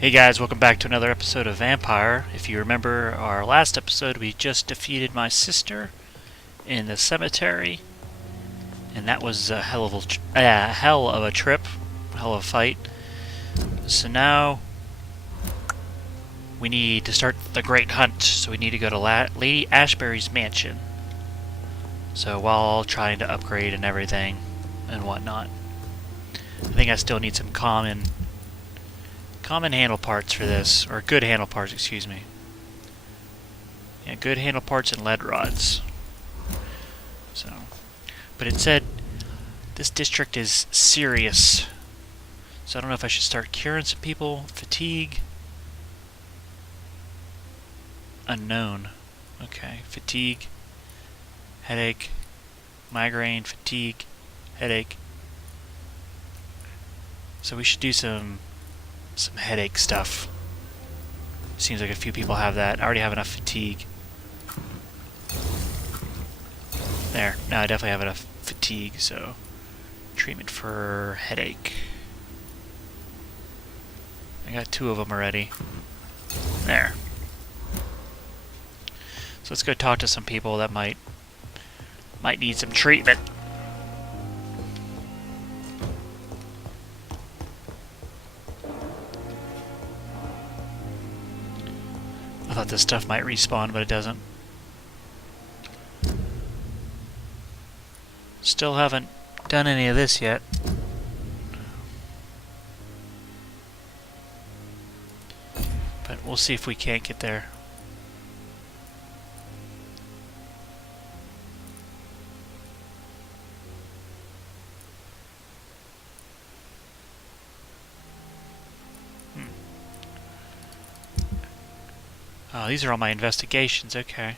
Hey guys, welcome back to another episode of Vampyr. If you remember our last episode, we just defeated my sister in the cemetery, and that was a hell of a trip, hell of a fight. So now we need to start the Great Hunt. So we need to go to Lady Ashbury's mansion. So while trying to upgrade and everything and whatnot, I think I still need some common handle parts for this, or good handle parts, excuse me. Yeah, good handle parts and lead rods. So, but it said this district is serious. So I don't know if I should start curing some people. Fatigue. Unknown. Okay, fatigue. Headache. Migraine, fatigue, headache. So we should do some headache stuff. Seems like a few people have that. I already have enough fatigue. There. Now I definitely have enough fatigue, so treatment for headache. I got 2 of them already. There. So let's go talk to some people that might need some treatment. I thought this stuff might respawn, but it doesn't. Still haven't done any of this yet. But we'll see if we can't get there. Oh, these are all my investigations, okay.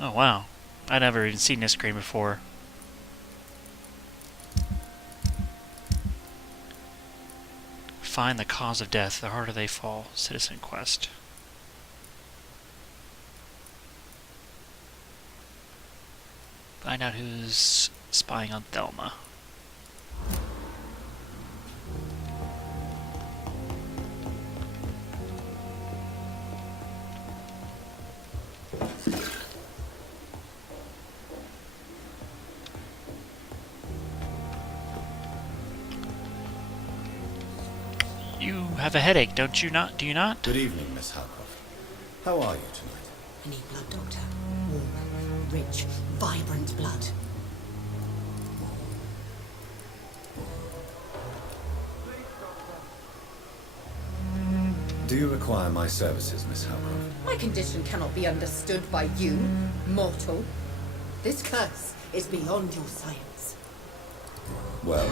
Oh, wow. I'd never even seen this screen before. Find the cause of death. The harder they fall. Citizen quest. Find out who's spying on Thelma. You have a headache, don't you not? Do you not? Good evening, Miss Halcroft. How are you tonight? I need blood, Doctor. Warm, rich, vibrant blood. Do you require my services, Miss Halcroft? My condition cannot be understood by you, mortal. This curse is beyond your science. Well,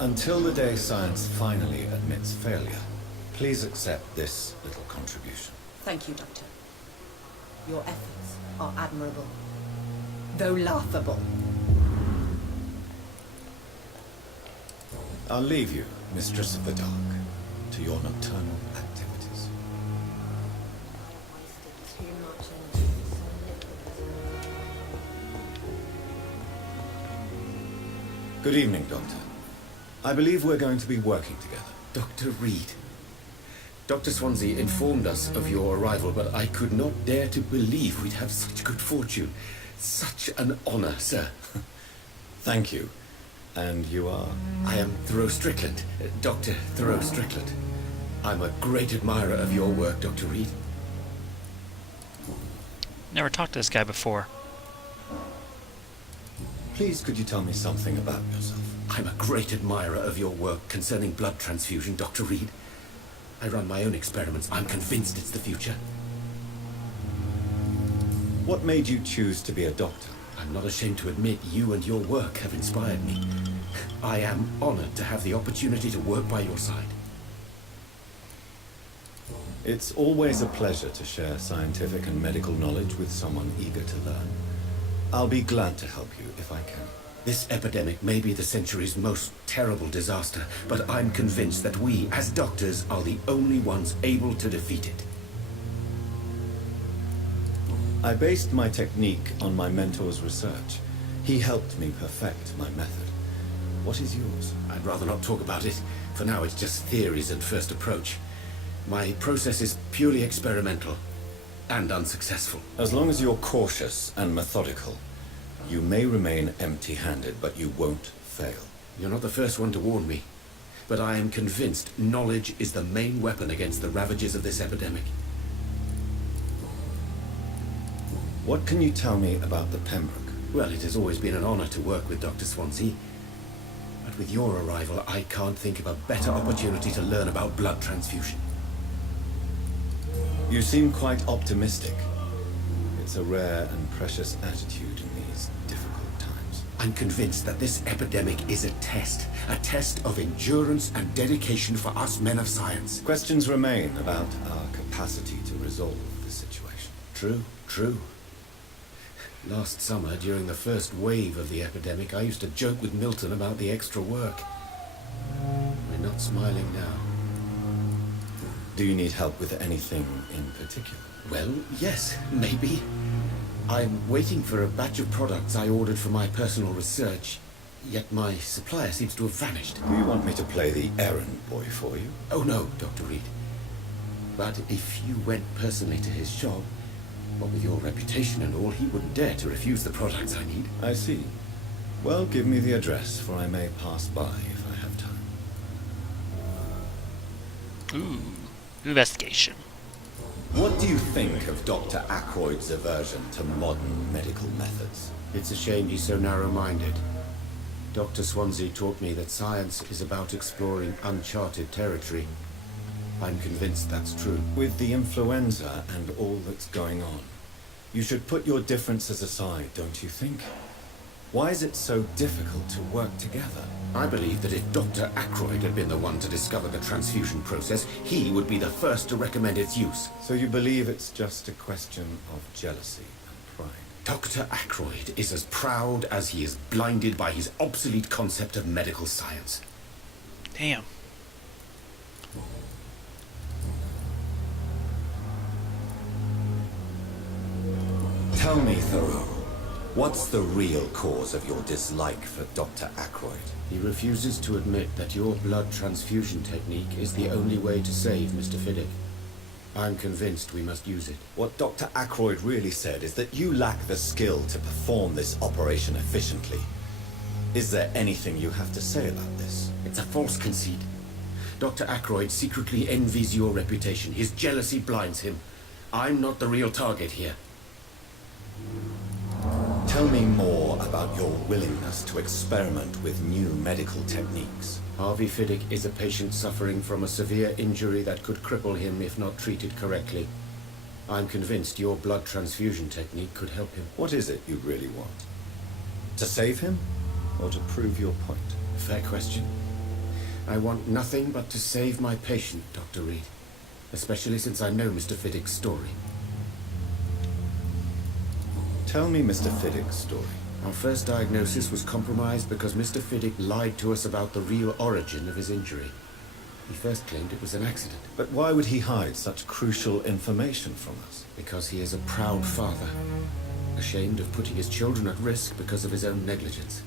until the day science finally admits failure, please accept this little contribution. Thank you, Doctor. Your efforts are admirable, though laughable. I'll leave you, Mistress of the Dark, to your nocturnal activities. Good evening, Doctor. I believe we're going to be working together. Dr. Reed. Dr. Swansea informed us of your arrival, but I could not dare to believe we'd have such good fortune. Such an honor, sir. Thank you. And you are? I am Thoreau Strickland, Dr. Thoreau Strickland. I'm a great admirer of your work, Dr. Reed. Never talked to this guy before. Please, could you tell me something about yourself? I'm a great admirer of your work concerning blood transfusion, Dr. Reed. I run my own experiments. I'm convinced it's the future. What made you choose to be a doctor? I'm not ashamed to admit you and your work have inspired me. I am honored to have the opportunity to work by your side. It's always a pleasure to share scientific and medical knowledge with someone eager to learn. I'll be glad to help you if I can. This epidemic may be the century's most terrible disaster, but I'm convinced that we, as doctors, are the only ones able to defeat it. I based my technique on my mentor's research. He helped me perfect my method. What is yours? I'd rather not talk about it. For now, it's just theories and first approach. My process is purely experimental and unsuccessful. As long as you're cautious and methodical, you may remain empty-handed, but you won't fail. You're not the first one to warn me, but I am convinced knowledge is the main weapon against the ravages of this epidemic. What can you tell me about the Pembroke? Well, it has always been an honor to work with Dr. Swansea. But with your arrival, I can't think of a better opportunity to learn about blood transfusion. You seem quite optimistic. It's a rare and precious attitude in these difficult times. I'm convinced that this epidemic is a test of endurance and dedication for us men of science. Questions remain about our capacity to resolve the situation. True. Last summer, during the first wave of the epidemic, I used to joke with Milton about the extra work. We're not smiling now. Do you need help with anything in particular? Well, yes, maybe. I'm waiting for a batch of products I ordered for my personal research, yet my supplier seems to have vanished. Do you want me to play the errand boy for you? Oh no, Dr. Reed. But if you went personally to his shop, what with your reputation and all, he wouldn't dare to refuse the products I need. I see. Well, give me the address, for I may pass by if I have time. Ooh. Investigation. What do you think of Dr. Ackroyd's aversion to modern medical methods? It's a shame he's so narrow-minded. Dr. Swansea taught me that science is about exploring uncharted territory. I'm convinced that's true. With the influenza and all that's going on, you should put your differences aside, don't you think? Why is it so difficult to work together? I believe that if Dr. Ackroyd had been the one to discover the transfusion process, he would be the first to recommend its use. So you believe it's just a question of jealousy and pride? Dr. Ackroyd is as proud as he is blinded by his obsolete concept of medical science. Damn. Tell me, Thoreau, what's the real cause of your dislike for Dr. Ackroyd? He refuses to admit that your blood transfusion technique is the only way to save Mr. Fiddick. I'm convinced we must use it. What Dr. Ackroyd really said is that you lack the skill to perform this operation efficiently. Is there anything you have to say about this? It's a false conceit. Dr. Ackroyd secretly envies your reputation. His jealousy blinds him. I'm not the real target here. Tell me more about your willingness to experiment with new medical techniques. Harvey Fiddick is a patient suffering from a severe injury that could cripple him if not treated correctly. I'm convinced your blood transfusion technique could help him. What is it you really want? To save him, or to prove your point? Fair question. I want nothing but to save my patient, Dr. Reed. Especially since I know Mr. Fiddick's story. Tell me Mr. Fiddick's story. Our first diagnosis was compromised because Mr. Fiddick lied to us about the real origin of his injury. He first claimed it was an accident. But why would he hide such crucial information from us? Because he is a proud father, ashamed of putting his children at risk because of his own negligence.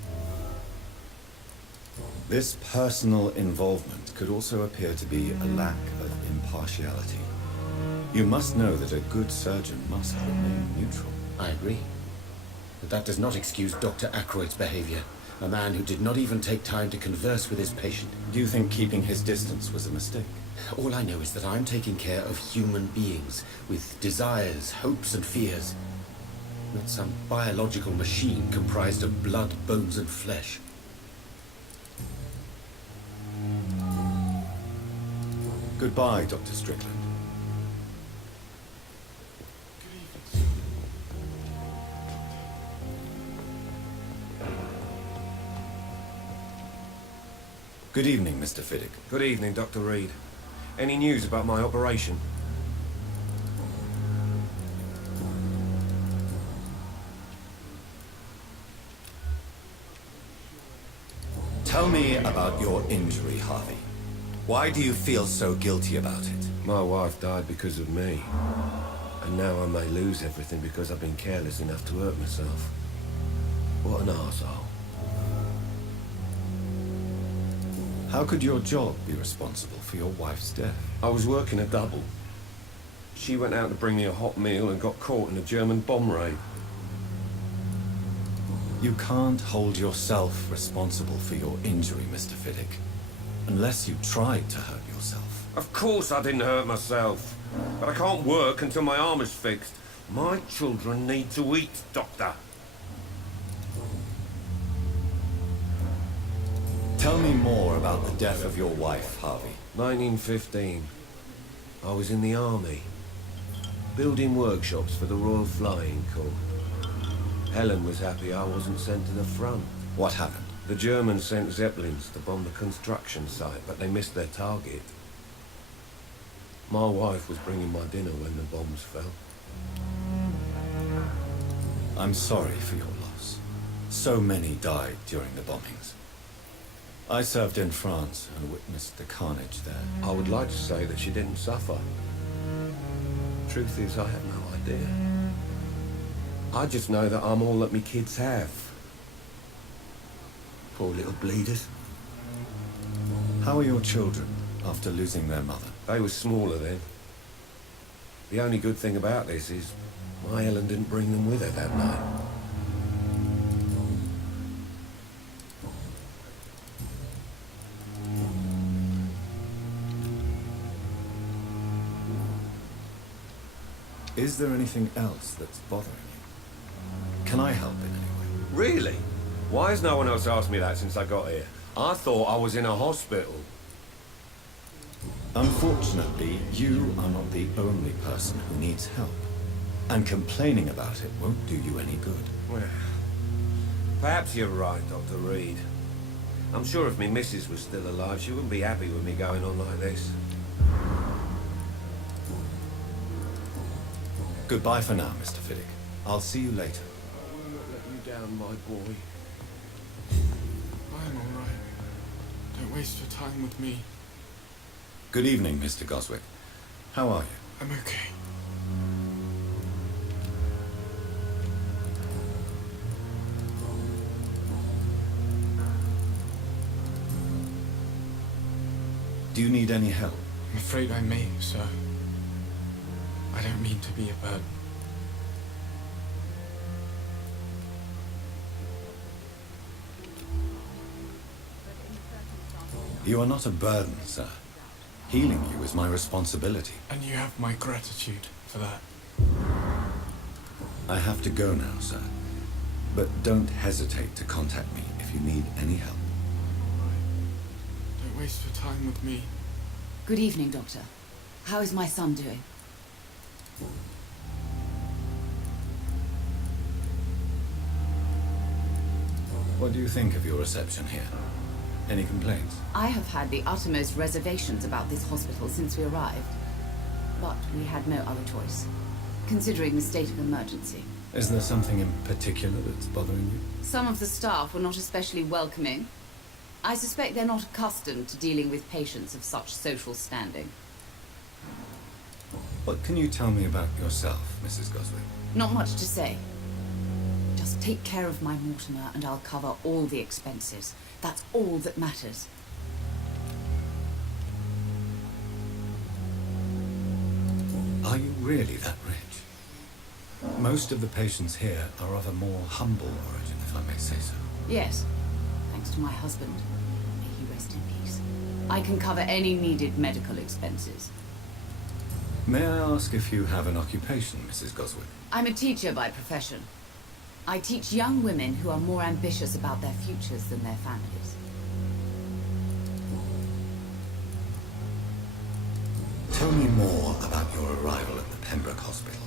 This personal involvement could also appear to be a lack of impartiality. You must know that a good surgeon must remain neutral. I agree. But that does not excuse Dr. Ackroyd's behavior. A man who did not even take time to converse with his patient. Do you think keeping his distance was a mistake? All I know is that I'm taking care of human beings with desires, hopes, and fears. Not some biological machine comprised of blood, bones, and flesh. Goodbye, Dr. Strickland. Good evening, Mr. Fiddick. Good evening, Dr. Reed. Any news about my operation? Tell me about your injury, Harvey. Why do you feel so guilty about it? My wife died because of me. And now I may lose everything because I've been careless enough to hurt myself. What an arsehole. How could your job be responsible for your wife's death? I was working a double. She went out to bring me a hot meal and got caught in a German bomb raid. You can't hold yourself responsible for your injury, Mr. Fiddick. Unless you tried to hurt yourself. Of course I didn't hurt myself. But I can't work until my arm is fixed. My children need to eat, Doctor. Tell me more about the death of your wife, Harvey. 1915. I was in the army. Building workshops for the Royal Flying Corps. Helen was happy I wasn't sent to the front. What happened? The Germans sent Zeppelins to bomb the construction site, but they missed their target. My wife was bringing my dinner when the bombs fell. I'm sorry for your loss. So many died during the bombings. I served in France and witnessed the carnage there. I would like to say that she didn't suffer. Truth is, I have no idea. I just know that I'm all that me kids have. Poor little bleeders. How are your children after losing their mother? They were smaller then. The only good thing about this is my Helen didn't bring them with her that night. Is there anything else that's bothering you? Can I help in any way? Really? Why has no one else asked me that since I got here? I thought I was in a hospital. Unfortunately, you are not the only person who needs help. And complaining about it won't do you any good. Well, perhaps you're right, Dr. Reed. I'm sure if me missus was still alive, she wouldn't be happy with me going on like this. Goodbye for now, Mr. Fiddick. I'll see you later. I won't let you down, my boy. I'm all right. Don't waste your time with me. Good evening, Mr. Goswick. How are you? I'm okay. Do you need any help? I'm afraid I may, sir. I don't mean to be a burden. You are not a burden, sir. Healing you is my responsibility. And you have my gratitude for that. I have to go now, sir. But don't hesitate to contact me if you need any help. Don't waste your time with me. Good evening, Doctor. How is my son doing? What do you think of your reception here? Any complaints? I have had the uttermost reservations about this hospital since we arrived. But we had no other choice, considering the state of emergency. Is there something in particular that's bothering you? Some of the staff were not especially welcoming. I suspect they're not accustomed to dealing with patients of such social standing. What can you tell me about yourself, Mrs. Goswick? Not much to say. Just take care of my Mortimer and I'll cover all the expenses. That's all that matters. Are you really that rich? Most of the patients here are of a more humble origin, if I may say so. Yes, thanks to my husband. May he rest in peace. I can cover any needed medical expenses. May I ask if you have an occupation, Mrs. Goswick? I'm a teacher by profession. I teach young women who are more ambitious about their futures than their families. Tell me more about your arrival at the Pembroke Hospital.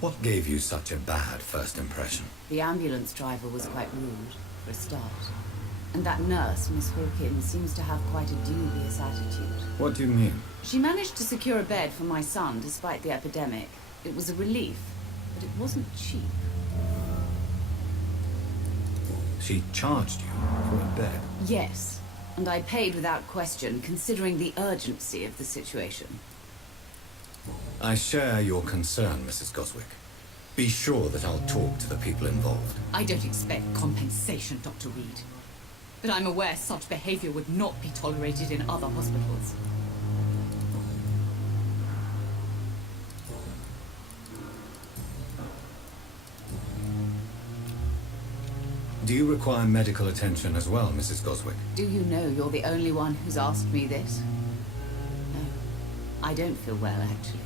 What gave you such a bad first impression? The ambulance driver was quite rude, for a start. And that nurse, Miss Hawkins, seems to have quite a dubious attitude. What do you mean? She managed to secure a bed for my son despite the epidemic. It was a relief, but it wasn't cheap. She charged you for a bed? Yes, and I paid without question, considering the urgency of the situation. I share your concern, Mrs. Goswick. Be sure that I'll talk to the people involved. I don't expect compensation, Dr. Reed. But I'm aware such behavior would not be tolerated in other hospitals. Do you require medical attention as well, Mrs. Goswick? Do you know you're the only one who's asked me this? No, I don't feel well, actually.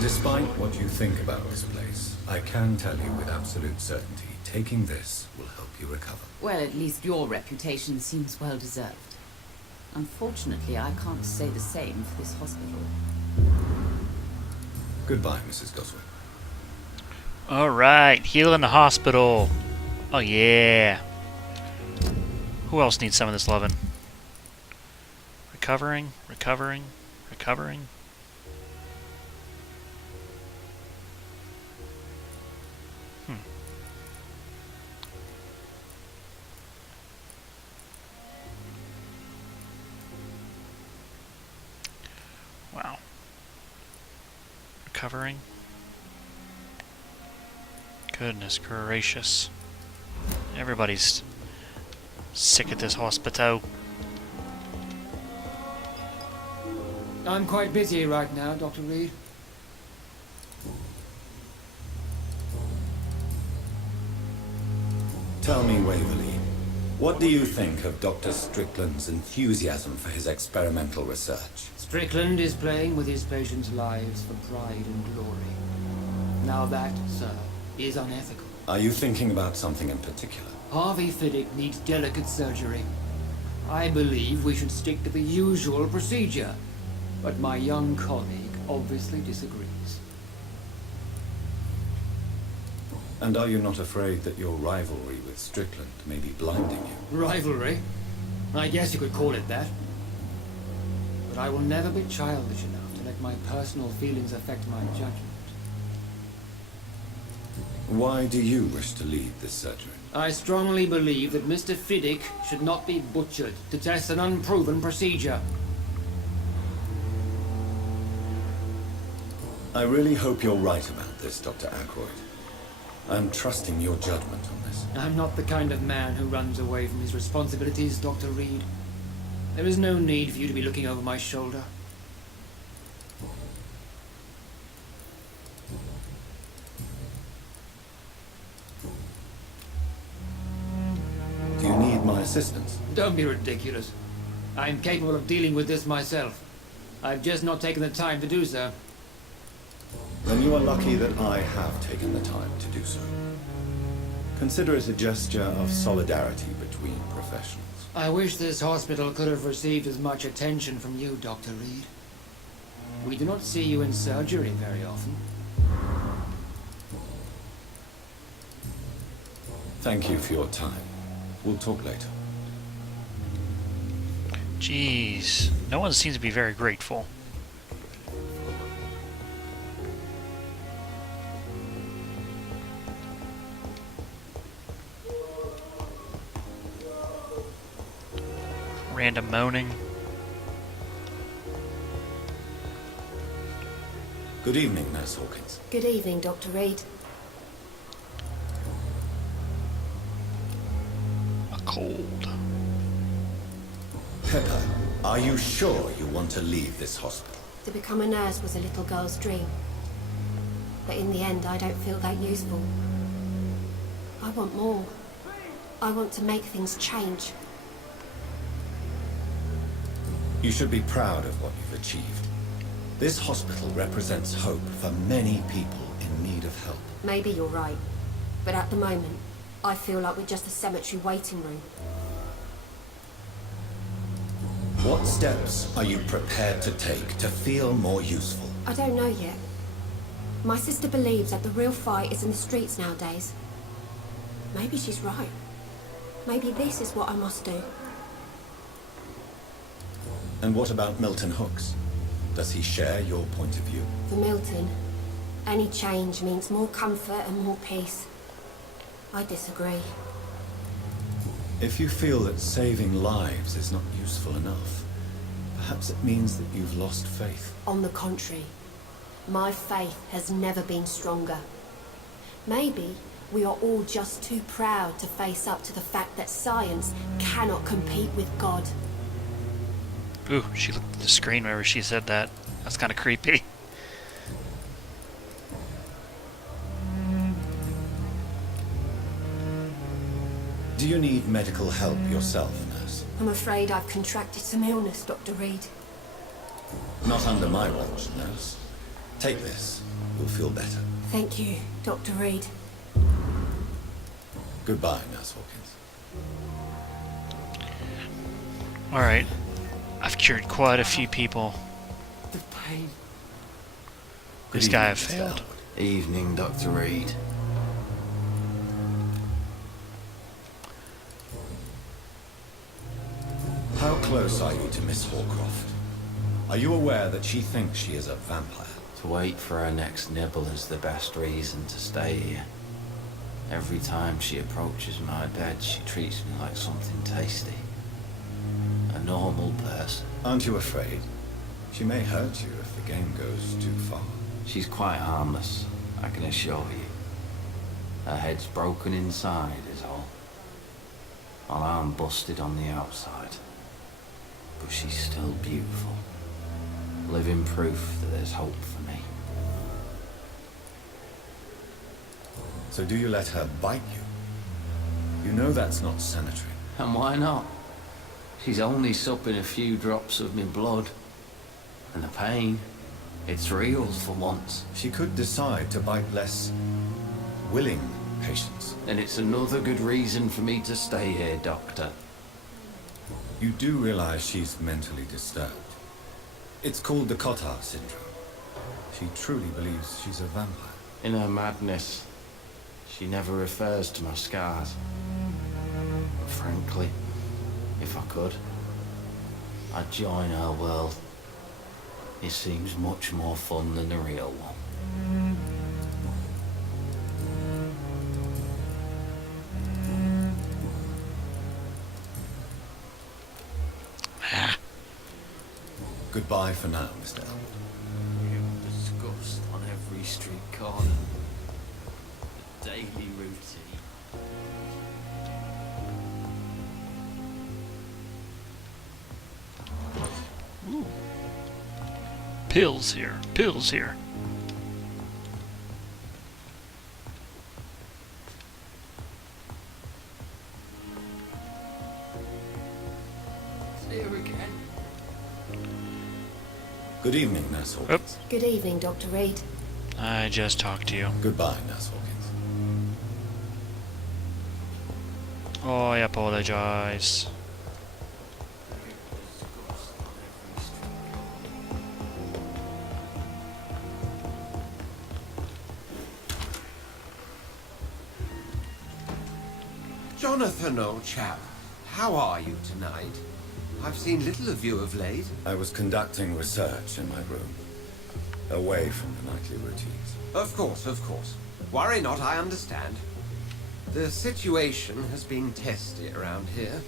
Despite what you think about this place, I can tell you with absolute certainty, taking this will help you recover. Well, at least your reputation seems well deserved. Unfortunately, I can't say the same for this hospital. Goodbye, Mrs. Goswick. Alright, heal in the hospital. Oh yeah. Who else needs some of this loving? Recovering, recovering, recovering. Wow. Recovering. Goodness gracious. Everybody's sick at this hospital. I'm quite busy right now, Dr. Reed. Tell me, Waverly, what do you think of Dr. Strickland's enthusiasm for his experimental research? Strickland is playing with his patients' lives for pride and glory. Now that, sir, is unethical. Are you thinking about something in particular? Harvey Fiddick needs delicate surgery. I believe we should stick to the usual procedure, but my young colleague obviously disagrees. And are you not afraid that your rivalry with Strickland may be blinding you? Rivalry? I guess you could call it that. But I will never be childish enough to let my personal feelings affect my judgment. Why do you wish to lead this surgery? I strongly believe that Mr. Fiddick should not be butchered to test an unproven procedure. I really hope you're right about this, Dr. Ackroyd. I'm trusting your judgment on this. I'm not the kind of man who runs away from his responsibilities, Dr. Reed. There is no need for you to be looking over my shoulder. Do you need my assistance? Don't be ridiculous. I'm capable of dealing with this myself. I've just not taken the time to do so. Then you are lucky that I have taken the time to do so. Consider it a gesture of solidarity between professionals. I wish this hospital could have received as much attention from you, Dr. Reed. We do not see you in surgery very often. Thank you for your time. We'll talk later. Jeez, no one seems to be very grateful. Random moaning. Good evening, Nurse Hawkins. Good evening, Dr. Reed. A cold. Pepper, are you sure you want to leave this hospital? To become a nurse was a little girl's dream. But in the end, I don't feel that useful. I want more. I want to make things change. You should be proud of what you've achieved. This hospital represents hope for many people in need of help. Maybe you're right. But at the moment, I feel like we're just a cemetery waiting room. What steps are you prepared to take to feel more useful? I don't know yet. My sister believes that the real fight is in the streets nowadays. Maybe she's right. Maybe this is what I must do. And what about Milton Hooks? Does he share your point of view? For Milton, any change means more comfort and more peace. I disagree. If you feel that saving lives is not useful enough, Perhaps it means that you've lost faith. On the contrary, my faith has never been stronger. Maybe we are all just too proud to face up to the fact that science cannot compete with God. Ooh, she looked at the screen whenever she said that. That's kind of creepy. Do you need medical help yourself, nurse? I'm afraid I've contracted some illness, Dr. Reed. Not under my watch, nurse. Take this. You'll feel better. Thank you, Dr. Reed. Goodbye, Nurse Hawkins. Alright. I've cured quite a few people. The pain. This guy have failed. Evening, Dr. Reed. How close are you to Miss Horcroft? Are you aware that she thinks she is a vampire? To wait for her next nibble is the best reason to stay here. Every time she approaches my bed, she treats me like something tasty. A normal person. Aren't you afraid? She may hurt you if the game goes too far. She's quite harmless, I can assure you. Her head's broken inside is all. While I'm busted on the outside. But she's still beautiful. Living proof that there's hope for me. So do you let her bite you? You know that's not sanitary. And why not? She's only supping a few drops of me blood. And the pain, it's real for once. She could decide to bite less willing patients. And it's another good reason for me to stay here, Doctor. You do realize she's mentally disturbed. It's called the Cotard syndrome. She truly believes she's a vampire. In her madness, she never refers to my scars. But frankly, if I could, I'd join her world. It seems much more fun than the real one. Goodbye for now, Mr. Elwood. Disgust on every street corner. The daily routine. Ooh. Pills here. Pills here. It's here again. Good evening, Nurse Hawkins. Good evening, Dr. Reed. I just talked to you. Goodbye, Nurse Hawkins. Oh, I apologize. Jonathan, old chap, how are you tonight? I've seen little of you of late. I was conducting research in my room, away from the nightly routines. Of course, of course. Worry not, I understand. The situation has been testy around here.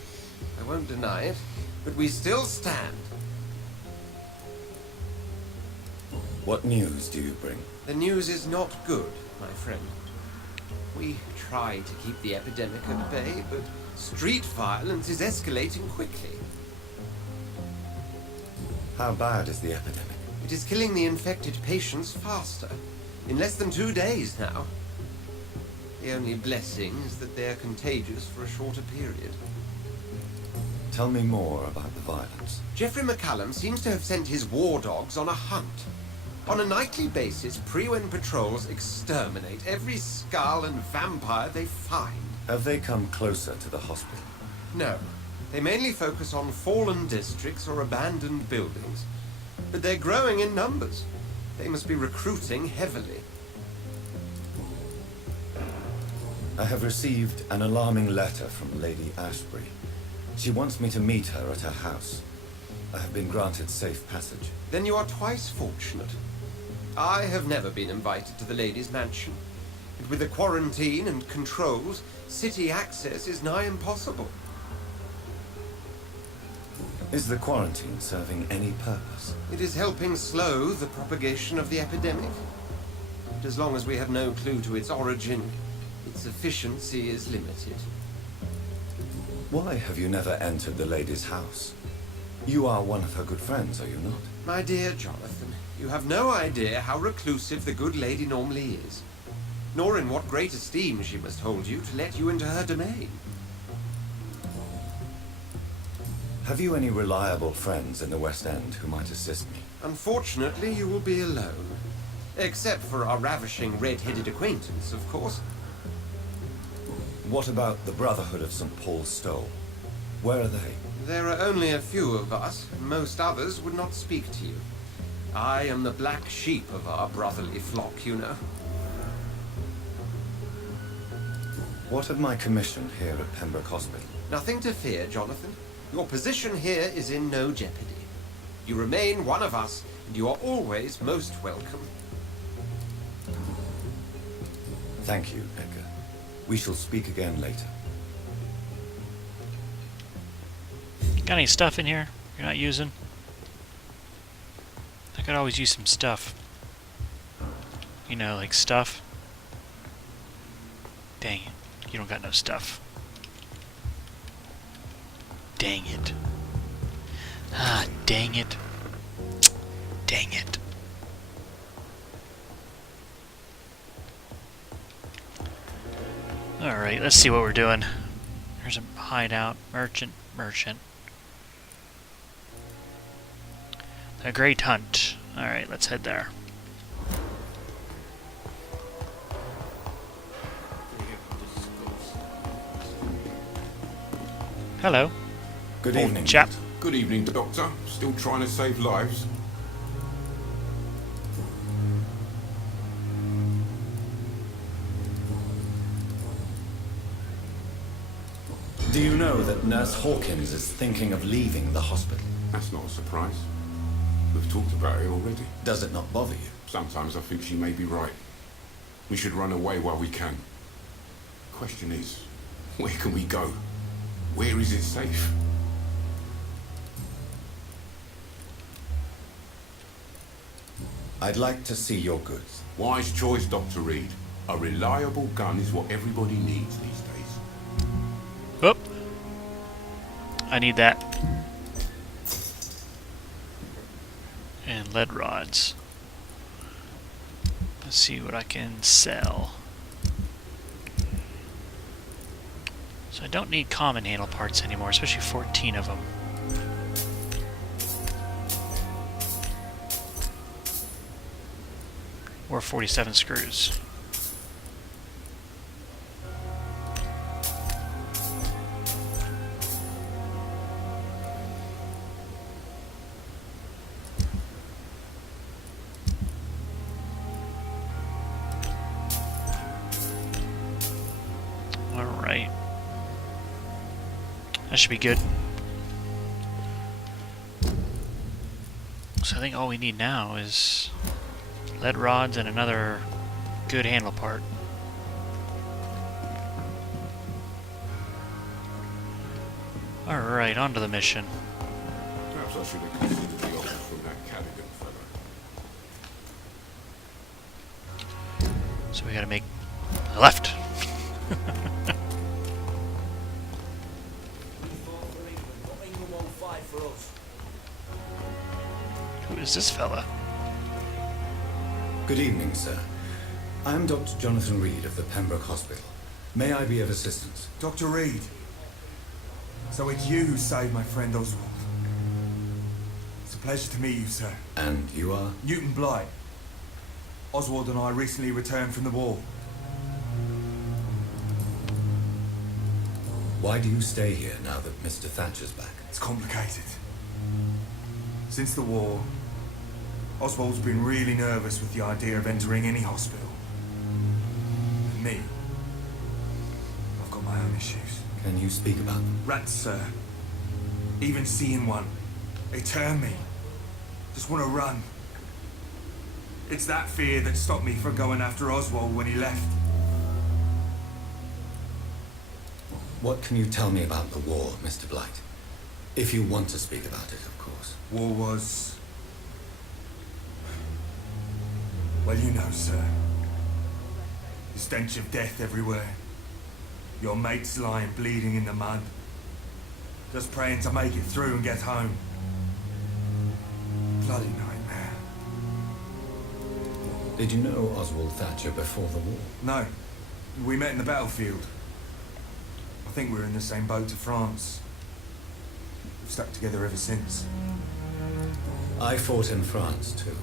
I won't deny it, but we still stand. What news do you bring? The news is not good, my friend. We try to keep the epidemic at bay, but street violence is escalating quickly. How bad is the epidemic? It is killing the infected patients faster. In less than 2 days now. The only blessing is that they're contagious for a shorter period. Tell me more about the violence. Jeffrey McCallum seems to have sent his war dogs on a hunt. On a nightly basis, Pre-Wen patrols exterminate every skull and vampire they find. Have they come closer to the hospital? No. They mainly focus on fallen districts or abandoned buildings. But they're growing in numbers. They must be recruiting heavily. I have received an alarming letter from Lady Ashbury. She wants me to meet her at her house. I have been granted safe passage. Then you are twice fortunate. I have never been invited to the lady's mansion. And with the quarantine and controls, city access is nigh impossible. Is the quarantine serving any purpose? It is helping slow the propagation of the epidemic. But as long as we have no clue to its origin, its efficiency is limited. Why have you never entered the lady's house? You are one of her good friends, are you not? My dear Jonathan, you have no idea how reclusive the good lady normally is, nor in what great esteem she must hold you to let you into her domain. Have you any reliable friends in the West End who might assist me? Unfortunately, you will be alone. Except for our ravishing red-headed acquaintance, of course. What about the Brotherhood of St. Paul's Stole? Where are they? There are only a few of us. Most others would not speak to you. I am the black sheep of our brotherly flock, you know. What of my commission here at Pembroke Hospital? Nothing to fear, Jonathan. Your position here is in no jeopardy. You remain one of us, and you are always most welcome. Thank you, Edgar. We shall speak again later. Got any stuff in here you're not using? I could always use some stuff. You know, like stuff. Dang it. You don't got no stuff. Dang it. Ah, dang it. Dang it. Alright, let's see what we're doing. There's a hideout. Merchant. A great hunt. Alright, let's head there. Hello. Good evening, chap. Good evening, Doctor. Still trying to save lives? Do you know that Nurse Hawkins is thinking of leaving the hospital? That's not a surprise. We've talked about it already. Does it not bother you? Sometimes I think she may be right. We should run away while we can. Question is, where can we go? Where is it safe? I'd like to see your goods. Wise choice, Dr. Reed. A reliable gun is what everybody needs these days. Oop. I need that. And lead rods. Let's see what I can sell. So I don't need common handle parts anymore, especially 14 of them. Or 47 screws. Alright. That should be good. So I think all we need now is lead rods and another good handle part. Alright, on to the mission. Perhaps I should have considered the offer from that Cadigan fellow. So we gotta make a left. Who is this fella? Good evening, sir. I'm Dr. Jonathan Reed of the Pembroke Hospital. May I be of assistance? Dr. Reed. So it's you who saved my friend Oswald. It's a pleasure to meet you, sir. And you are? Newton Blight. Oswald and I recently returned from the war. Why do you stay here now that Mr. Thatcher's back? It's complicated. Since the war, Oswald's been really nervous with the idea of entering any hospital. And me, I've got my own issues. Can you speak about them? Rats, sir. Even seeing one, they turn me. Just want to run. It's that fear that stopped me from going after Oswald when he left. What can you tell me about the war, Mr. Blight? If you want to speak about it, of course. War was... Well, you know, sir. The stench of death everywhere. Your mates lying bleeding in the mud. Just praying to make it through and get home. Bloody nightmare. Did you know Oswald Thatcher before the war? No. We met in the battlefield. I think we were in the same boat to France. We've stuck together ever since. I fought in France, too.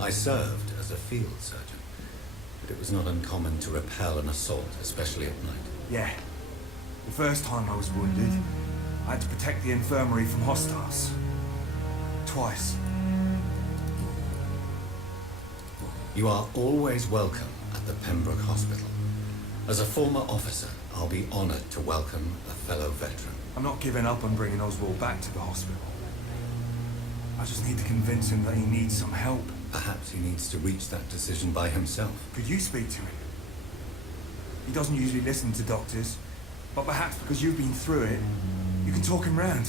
I served as a field surgeon, but it was not uncommon to repel an assault, especially at night. Yeah. The first time I was wounded, I had to protect the infirmary from hostiles. Twice. You are always welcome at the Pembroke Hospital. As a former officer, I'll be honored to welcome a fellow veteran. I'm not giving up on bringing Oswald back to the hospital. I just need to convince him that he needs some help. Perhaps he needs to reach that decision by himself. Could you speak to him? He doesn't usually listen to doctors, but perhaps because you've been through it, you can talk him round.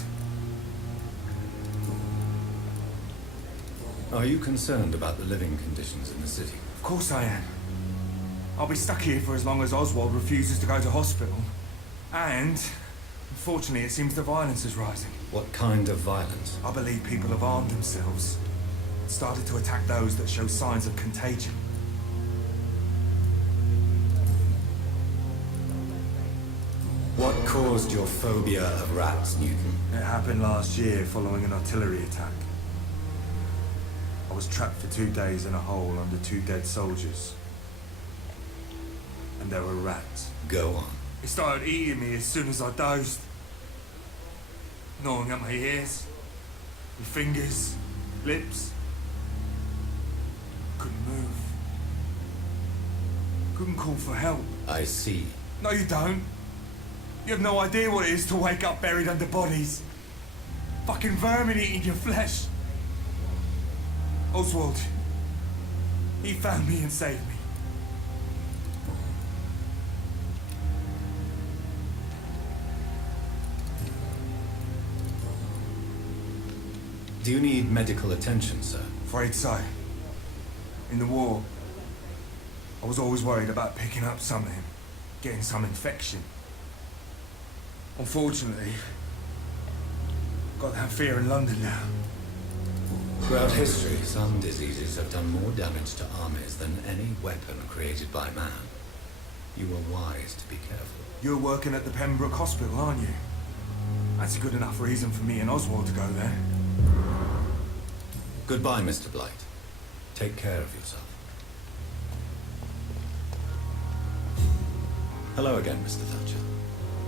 Are you concerned about the living conditions in the city? Of course I am. I'll be stuck here for as long as Oswald refuses to go to hospital. And, unfortunately, it seems the violence is rising. What kind of violence? I believe people have armed themselves and started to attack those that show signs of contagion. What caused your phobia of rats, Newton? It happened last year following an artillery attack. I was trapped for 2 days in a hole under 2 dead soldiers. And there were rats. Go on. It started eating me as soon as I dozed. Gnawing at my ears, with fingers, lips. Couldn't move. Couldn't call for help. I see. No, you don't. You have no idea what it is to wake up buried under bodies. Fucking vermin eating your flesh. Oswald, he found me and saved me. Do you need medical attention, sir? Afraid so. In the war, I was always worried about picking up something, getting some infection. Unfortunately, I've got that fear in London now. Throughout history, some diseases have done more damage to armies than any weapon created by man. You were wise to be careful. You're working at the Pembroke Hospital, aren't you? That's a good enough reason for me and Oswald to go there. Goodbye, Mr. Blight. Take care of yourself. Hello again, Mr. Thatcher.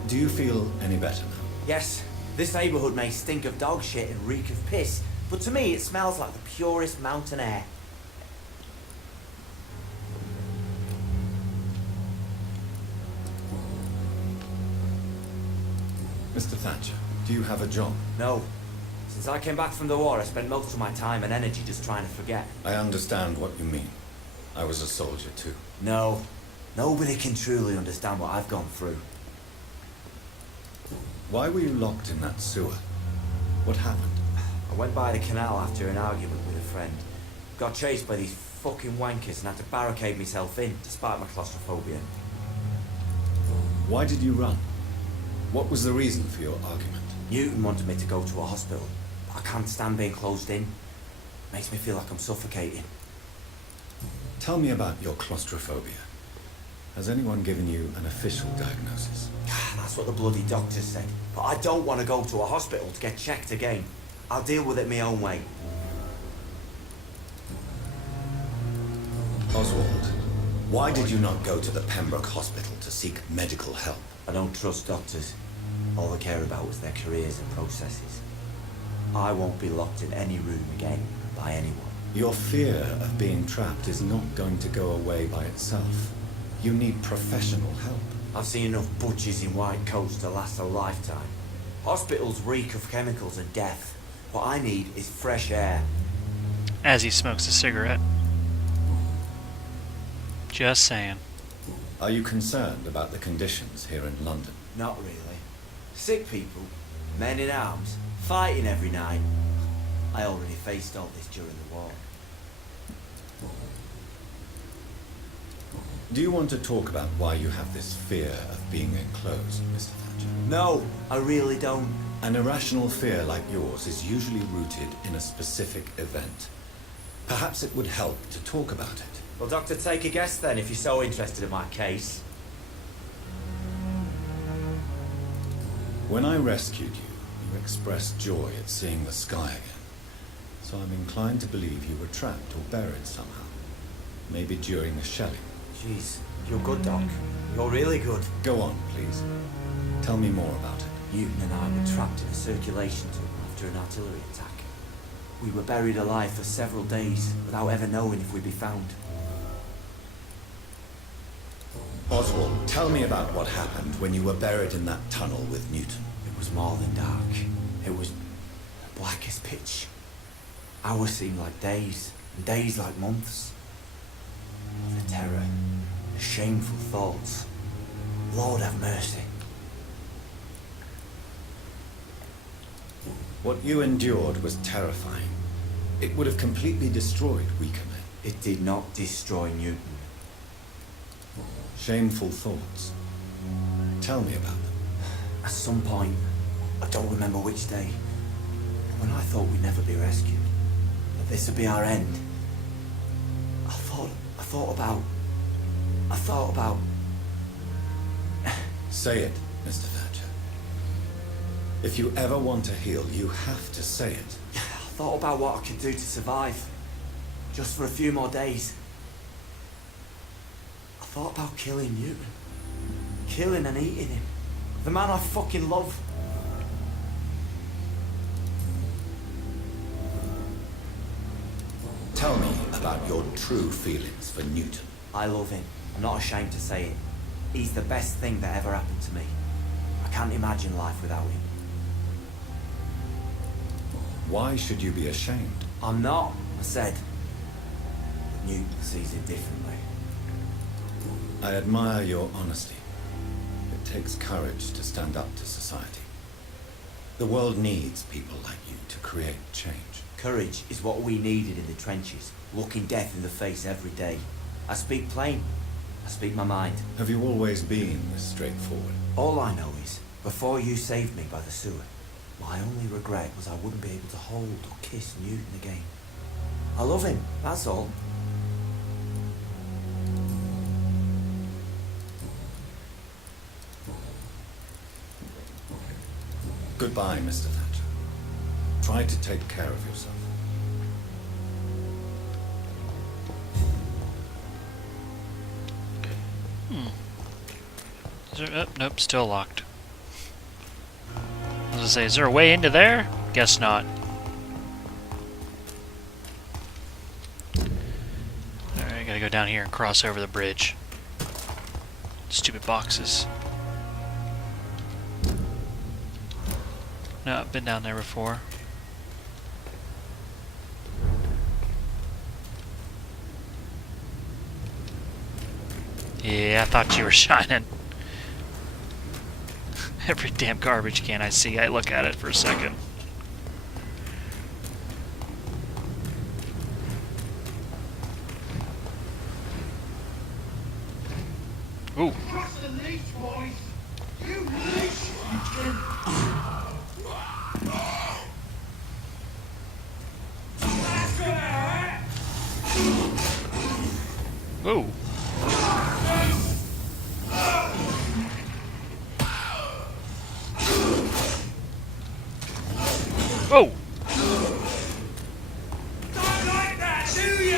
Do you feel any better now? Yes, this neighbourhood may stink of dog shit and reek of piss, but to me it smells like the purest mountain air. Mr. Thatcher, do you have a job? No. Since I came back from the war, I spent most of my time and energy just trying to forget. I understand what you mean. I was a soldier too. No. Nobody can truly understand what I've gone through. Why were you locked in that sewer? What happened? I went by the canal after an argument with a friend. Got chased by these fucking wankers and had to barricade myself in, despite my claustrophobia. Why did you run? What was the reason for your argument? Newton wanted me to go to a hospital, but I can't stand being closed in. Makes me feel like I'm suffocating. Tell me about your claustrophobia. Has anyone given you an official diagnosis? That's what the bloody doctor said. But I don't want to go to a hospital to get checked again. I'll deal with it my own way. Oswald, why did you not go to the Pembroke Hospital to seek medical help? I don't trust doctors. All they care about is their careers and processes. I won't be locked in any room again by anyone. Your fear of being trapped is not going to go away by itself. You need professional help. I've seen enough butchers in white coats to last a lifetime. Hospitals reek of chemicals and death. What I need is fresh air. As he smokes a cigarette. Just saying. Are you concerned about the conditions here in London? Not really. Sick people, Men in arms, fighting every night. I already faced all this during the war. Do you want to talk about why you have this fear of being enclosed, Mr. Thatcher? No, I really don't. An irrational fear like yours is usually rooted in a specific event. Perhaps it would help to talk about it. Well, Doctor, take a guess then, if you're so interested in my case. When I rescued you, you expressed joy at seeing the sky again. So I'm inclined to believe you were trapped or buried somehow. Maybe during the shelling. Jeez, you're good, Doc. You're really good. Go on, please. Tell me more about it. Newton and I were trapped in a circulation tunnel after an artillery attack. We were buried alive for several days without ever knowing if we'd be found. Oswald, tell me about what happened when you were buried in that tunnel with Newton. It was more than dark. It was black as pitch. Hours seemed like days, and days like months. The terror, the shameful thoughts. Lord have mercy. What you endured was terrifying. It would have completely destroyed weaker men. It did not destroy Newton. Shameful thoughts. Tell me about them. At some point, I don't remember which day, when I thought we'd never be rescued, that this would be our end, I thought about... Say it, Mr. Thatcher. If you ever want to heal, you have to say it. I thought about what I could do to survive, just for a few more days. I thought about killing Newton. Killing and eating him. The man I fucking love. Tell me about your true feelings for Newton. I love him. I'm not ashamed to say it. He's the best thing that ever happened to me. I can't imagine life without him. Why should you be ashamed? I'm not, I said. But Newton sees it differently. I admire your honesty. It takes courage to stand up to society. The world needs people like you to create change. Courage is what we needed in the trenches, looking death in the face every day. I speak plain. I speak my mind. Have you always been this straightforward? All I know is, before you saved me by the sewer, my only regret was I wouldn't be able to hold or kiss Newton again. I love him, that's all. Goodbye, Mr. Thatcher. Try to take care of yourself. Is there, oh, nope, still locked. I was gonna say, is there a way into there? Guess not. Alright, gotta go down here and cross over the bridge. Stupid boxes. No, I've been down there before. Yeah, I thought you were shining. Every damn garbage can I see, I look at it for a second. Ooh. Ooh. Oh! Don't like that, do ya?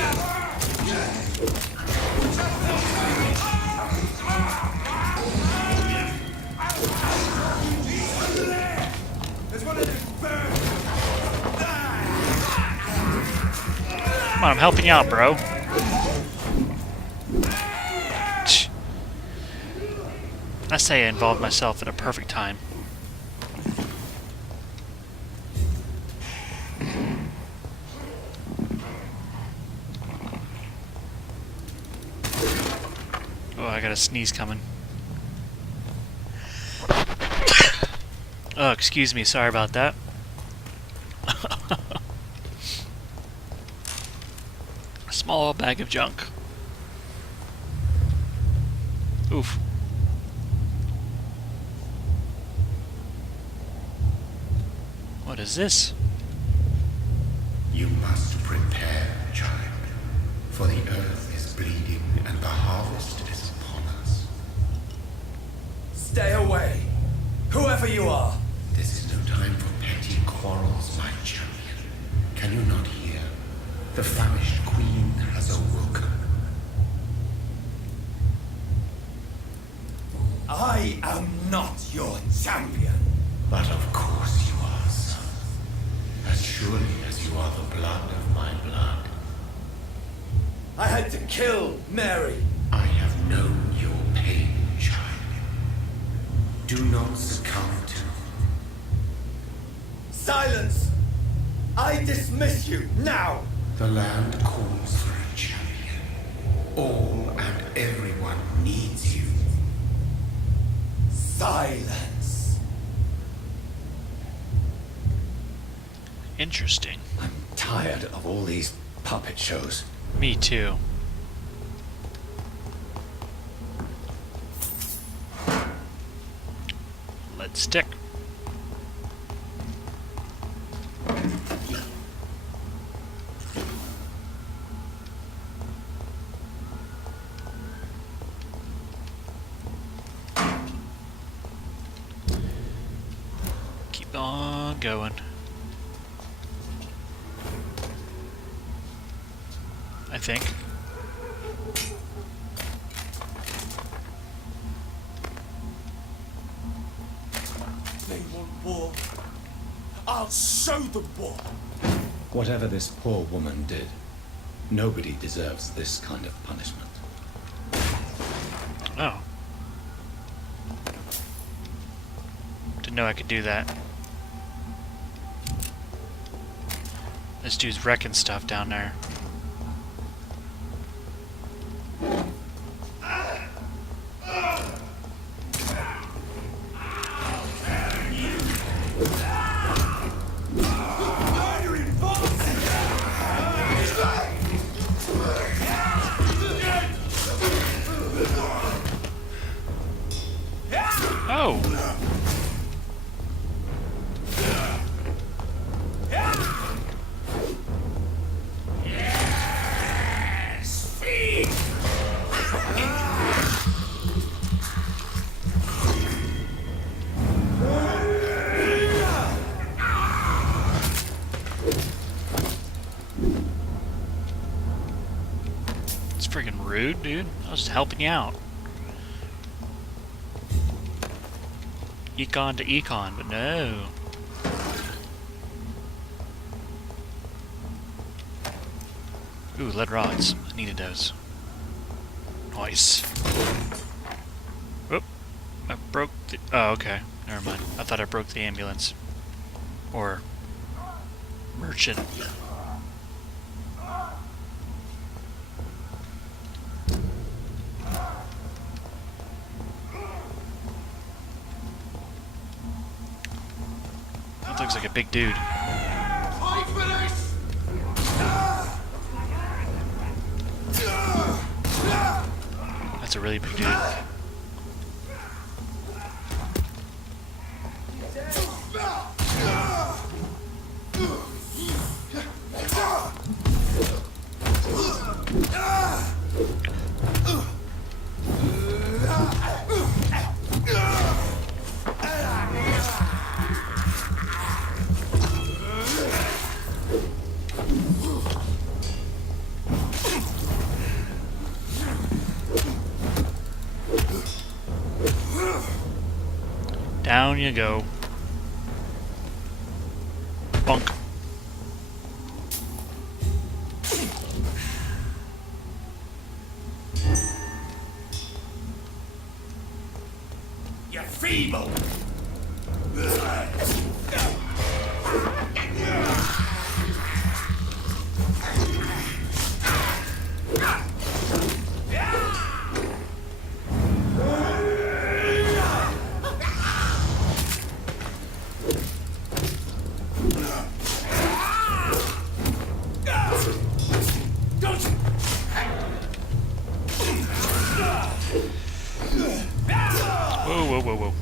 Come on, I'm helping you out, bro. I say I involved myself at a perfect time. Oh, I got a sneeze coming. Oh, excuse me, sorry about that. A small bag of junk. Oof. What is this? You must prepare, child, for the earth is bleeding and the harvest is upon us. Stay away, whoever you are. This is no time for petty quarrels, my champion. Can you not hear? The famished queen has awoken. I am not your champion. But of course you are, son. As surely as you are the blood of my blood. I had to kill Mary. I have known your pain, child. Do not succumb to... Silence! I dismiss you, now! The land calls for a champion. All and everyone needs you. Silence! Interesting. I'm tired of all these puppet shows. Me too. Let's stick. Keep on going. I think. They want war. I'll show them war. Whatever this poor woman did, nobody deserves this kind of punishment. Oh. Didn't know I could do that. This dude's wrecking stuff down there. Oh! It's freaking rude, dude. I was just helping you out. Econ to econ, but no. Ooh, lead rods. I needed those. Nice. Whoop. I broke the... Oh, okay. Never mind. I thought I broke the ambulance. Or... merchant. That looks like a big dude. That's a really big dude. Down you go. Bunk. You're feeble! whoa, whoa.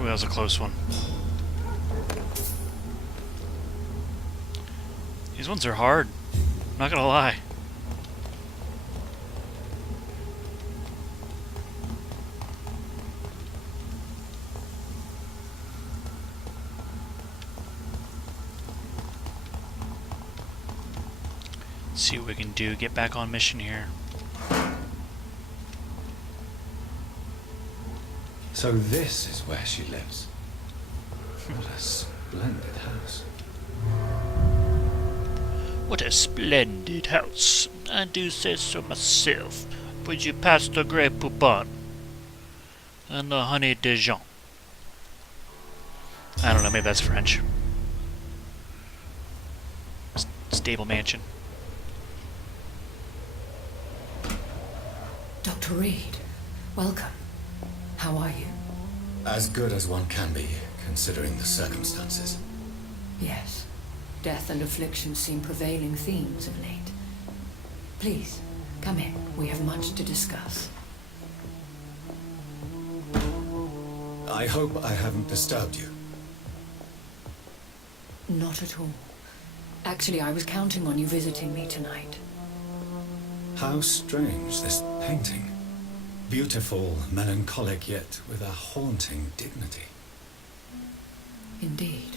Ooh, that was a close one. These ones are hard. I'm not gonna lie. Let's see what we can do. Get back on mission here. So this is where she lives. What a splendid house. What a splendid house. I do say so myself. Would you pass the Grey Poupon? And the Honey Dijon. I don't know, maybe that's French. Stable mansion. Dr. Reed, welcome. How are you? As good as one can be, considering the circumstances. Yes. Death and affliction seem prevailing themes of late. Please, come in. We have much to discuss. I hope I haven't disturbed you. Not at all. Actually, I was counting on you visiting me tonight. How strange, this painting. Beautiful, melancholic, yet with a haunting dignity. Indeed.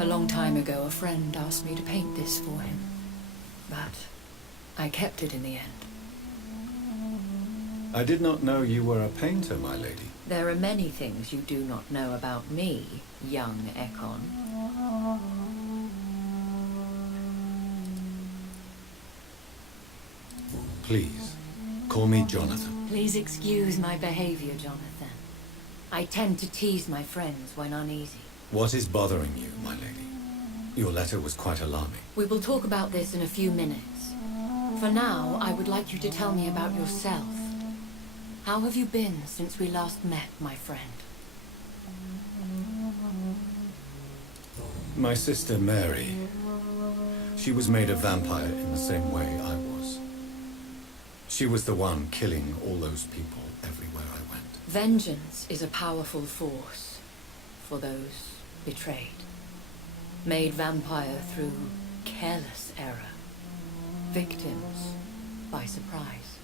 A long time ago, a friend asked me to paint this for him. But I kept it in the end. I did not know you were a painter, my lady. There are many things you do not know about me, young Ekon. Please, call me Jonathan. Please excuse my behavior, Jonathan. I tend to tease my friends when uneasy. What is bothering you, my lady? Your letter was quite alarming. We will talk about this in a few minutes. For now, I would like you to tell me about yourself. How have you been since we last met, my friend? My sister Mary. She was made a vampire in the same way I was. She was the one killing all those people everywhere I went. Vengeance is a powerful force for those betrayed. Made vampire through careless error. Victims by surprise.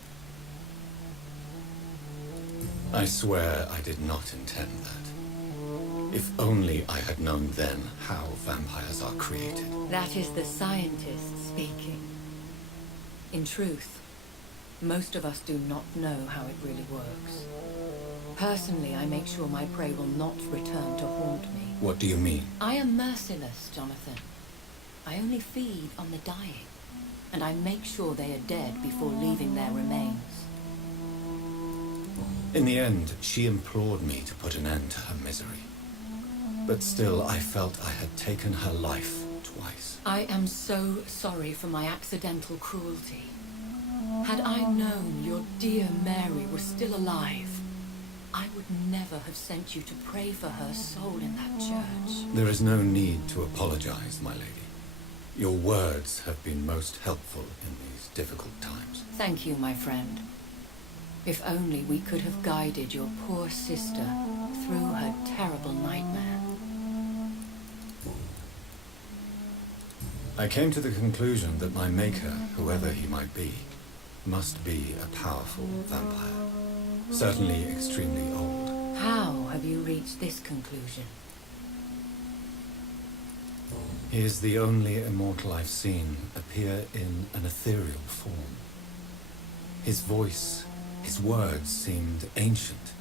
I swear I did not intend that. If only I had known then how vampires are created. That is the scientist speaking. In truth, most of us do not know how it really works. Personally, I make sure my prey will not return to haunt me. What do you mean? I am merciless, Jonathan. I only feed on the dying, and I make sure they are dead before leaving their remains. In the end, she implored me to put an end to her misery. But still, I felt I had taken her life twice. I am so sorry for my accidental cruelty. Had I known your dear Mary was still alive, I would never have sent you to pray for her soul in that church. There is no need to apologize, my lady. Your words have been most helpful in these difficult times. Thank you, my friend. If only we could have guided your poor sister through her terrible nightmare. I came to the conclusion that my maker, whoever he might be, must be a powerful vampire. Certainly extremely old. How have you reached this conclusion? He is the only immortal I've seen appear in an ethereal form. His voice, his words seemed ancient.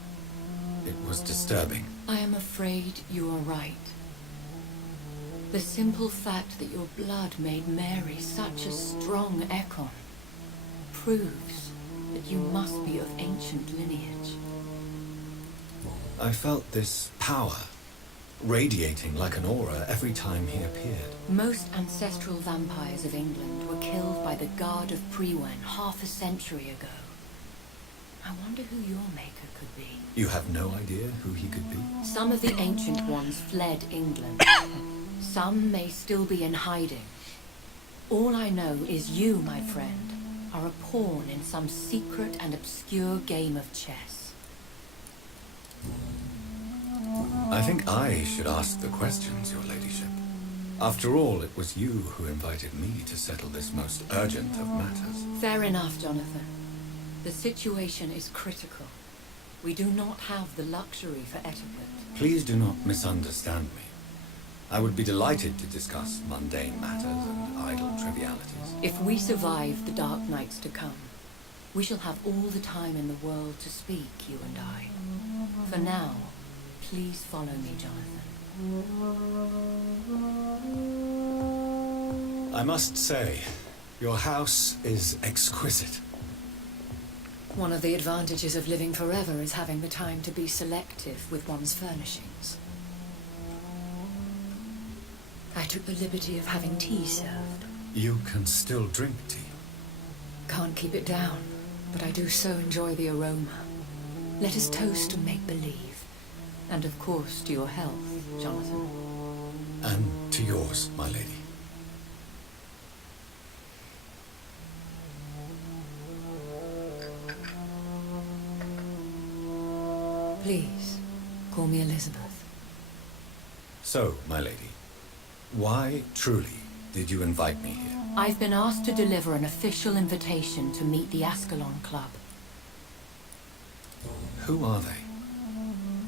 It was disturbing. I am afraid you are right. The simple fact that your blood made Mary such a strong Ekon proves that you must be of ancient lineage. I felt this power radiating like an aura every time he appeared. Most ancestral vampires of England were killed by the Guard of Priwen half a century ago. I wonder who your maker could be. You have no idea who he could be? Some of the ancient ones fled England. Some may still be in hiding. All I know is you, my friend, are a pawn in some secret and obscure game of chess. I think I should ask the questions, your ladyship. After all, it was you who invited me to settle this most urgent of matters. Fair enough, Jonathan. The situation is critical. We do not have the luxury for etiquette. Please do not misunderstand me. I would be delighted to discuss mundane matters and idle trivialities. If we survive the dark nights to come, we shall have all the time in the world to speak, you and I. For now, please follow me, Jonathan. I must say, your house is exquisite. One of the advantages of living forever is having the time to be selective with one's furnishings. I took the liberty of having tea served. You can still drink tea. Can't keep it down, but I do so enjoy the aroma. Let us toast to make-believe. And of course to your health, Jonathan. And to yours, my lady. Please, call me Elizabeth. So, my lady, why, truly, did you invite me here? I've been asked to deliver an official invitation to meet the Ascalon Club. Who are they?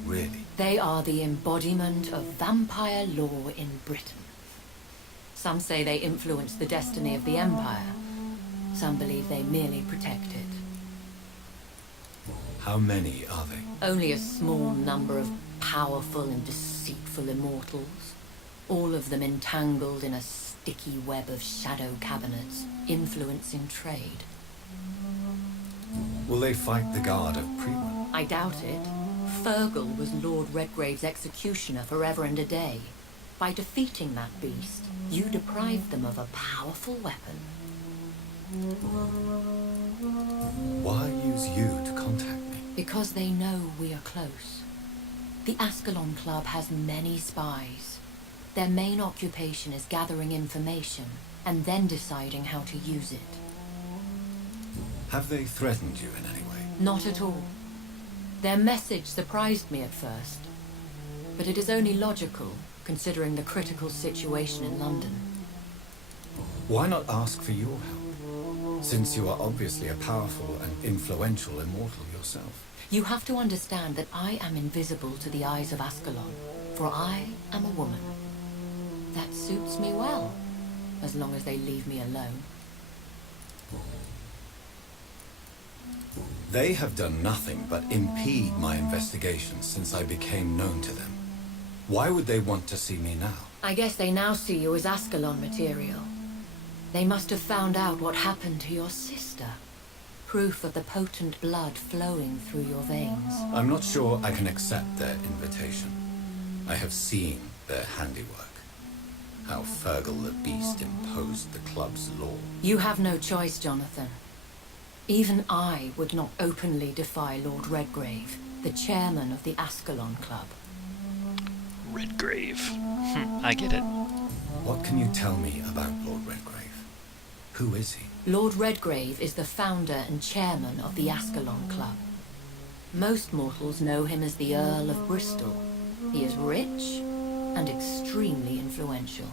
Really? They are the embodiment of vampire law in Britain. Some say they influence the destiny of the Empire. Some believe they merely protect it. How many are they? Only a small number of powerful and deceitful immortals. All of them entangled in a sticky web of shadow cabinets, influencing trade. Will they fight the guard of Prima? I doubt it. Fergal was Lord Redgrave's executioner forever and a day. By defeating that beast, you deprived them of a powerful weapon. Why use you to contact me? Because they know we are close. The Ascalon Club has many spies. Their main occupation is gathering information and then deciding how to use it. Have they threatened you in any way? Not at all. Their message surprised me at first, but it is only logical, considering the critical situation in London. Why not ask for your help, since you are obviously a powerful and influential immortal yourself? You have to understand that I am invisible to the eyes of Ascalon, for I am a woman. That suits me well, as long as they leave me alone. They have done nothing but impede my investigations since I became known to them. Why would they want to see me now? I guess they now see you as Ascalon material. They must have found out what happened to your sister. Proof of the potent blood flowing through your veins. I'm not sure I can accept their invitation. I have seen their handiwork. How Fergal the Beast imposed the club's law. You have no choice, Jonathan. Even I would not openly defy Lord Redgrave, the chairman of the Ascalon Club. Redgrave. I get it. What can you tell me about Lord Redgrave? Who is he? Lord Redgrave is the founder and chairman of the Ascalon Club. Most mortals know him as the Earl of Bristol. He is rich and extremely influential.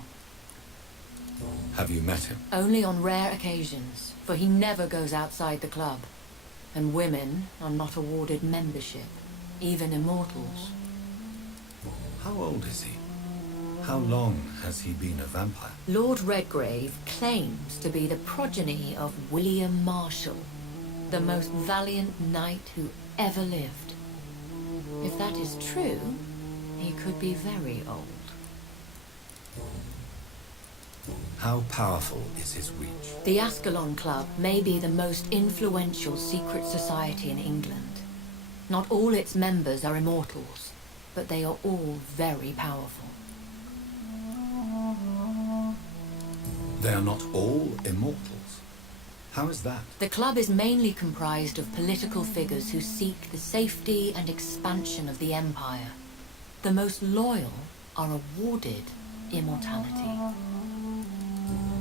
Have you met him? Only on rare occasions, for he never goes outside the club. And women are not awarded membership, even immortals. How old is he? How long has he been a vampire? Lord Redgrave claims to be the progeny of William Marshall, the most valiant knight who ever lived. If that is true, he could be very old. How powerful is his reach? The Ascalon Club may be the most influential secret society in England. Not all its members are immortals, but they are all very powerful. They are not all immortals. How is that? The club is mainly comprised of political figures who seek the safety and expansion of the Empire. The most loyal are awarded immortality.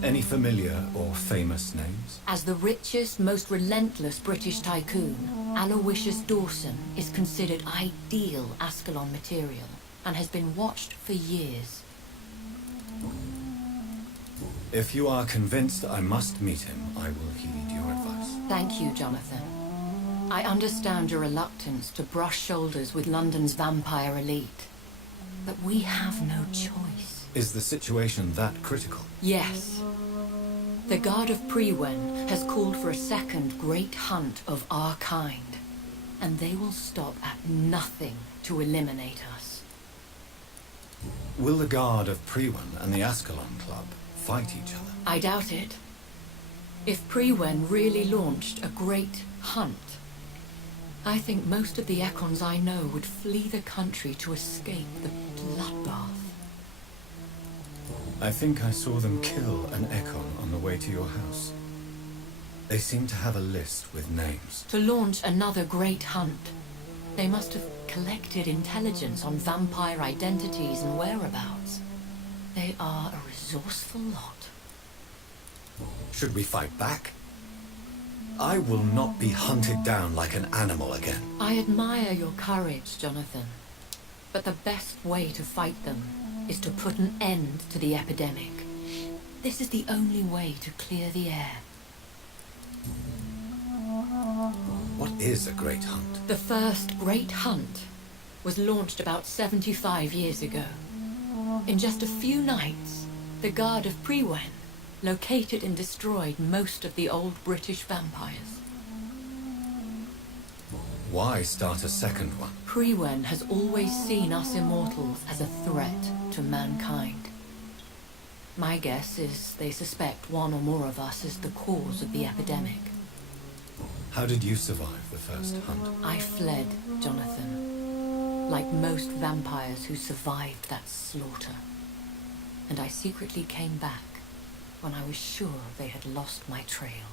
Any familiar or famous names? As the richest, most relentless British tycoon, Aloysius Dawson is considered ideal Ascalon material and has been watched for years. If you are convinced I must meet him, I will heed your advice. Thank you, Jonathan. I understand your reluctance to brush shoulders with London's vampire elite. But we have no choice. Is the situation that critical? Yes. The Guard of Prewen has called for a second great hunt of our kind, and they will stop at nothing to eliminate us. Will the Guard of Prewen and the Ascalon Club fight each other? I doubt it. If Prewen really launched a great hunt, I think most of the Ekons I know would flee the country to escape the bloodbath. I think I saw them kill an Ekon on the way to your house. They seem to have a list with names. To launch another great hunt, they must have collected intelligence on vampire identities and whereabouts. They are a resourceful lot. Should we fight back? I will not be hunted down like an animal again. I admire your courage, Jonathan. But the best way to fight them is to put an end to the epidemic. This is the only way to clear the air. What is a great hunt? The first great hunt was launched about 75 years ago. In just a few nights, the Guard of Prewen located and destroyed most of the old British vampires. Why start a second one? Prewen has always seen us immortals as a threat to mankind. My guess is they suspect one or more of us is the cause of the epidemic. How did you survive the first hunt? I fled, Jonathan. Like most vampires who survived that slaughter. And I secretly came back when I was sure they had lost my trail.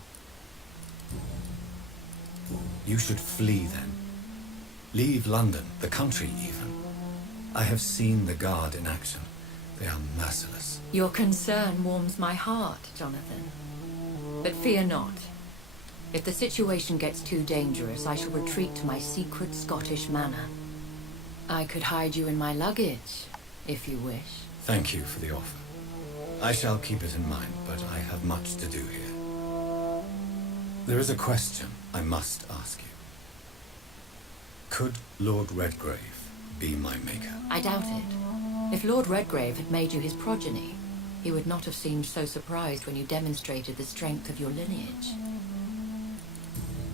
You should flee then. Leave London, the country even. I have seen the Guard in action. They are merciless. Your concern warms my heart, Jonathan. But fear not. If the situation gets too dangerous, I shall retreat to my secret Scottish manor. I could hide you in my luggage, if you wish. Thank you for the offer. I shall keep it in mind, but I have much to do here. There is a question I must ask you. Could Lord Redgrave be my maker? I doubt it. If Lord Redgrave had made you his progeny, he would not have seemed so surprised when you demonstrated the strength of your lineage.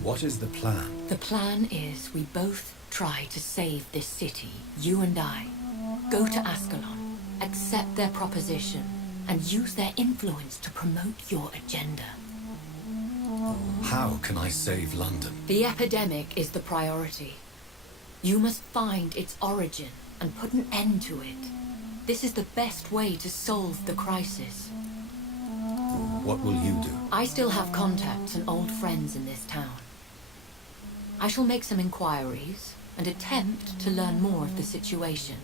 What is the plan? The plan is we both try to save this city, you and I. Go to Ascalon, accept their proposition, and use their influence to promote your agenda. How can I save London? The epidemic is the priority. You must find its origin and put an end to it. This is the best way to solve the crisis. What will you do? I still have contacts and old friends in this town. I shall make some inquiries and attempt to learn more of the situation.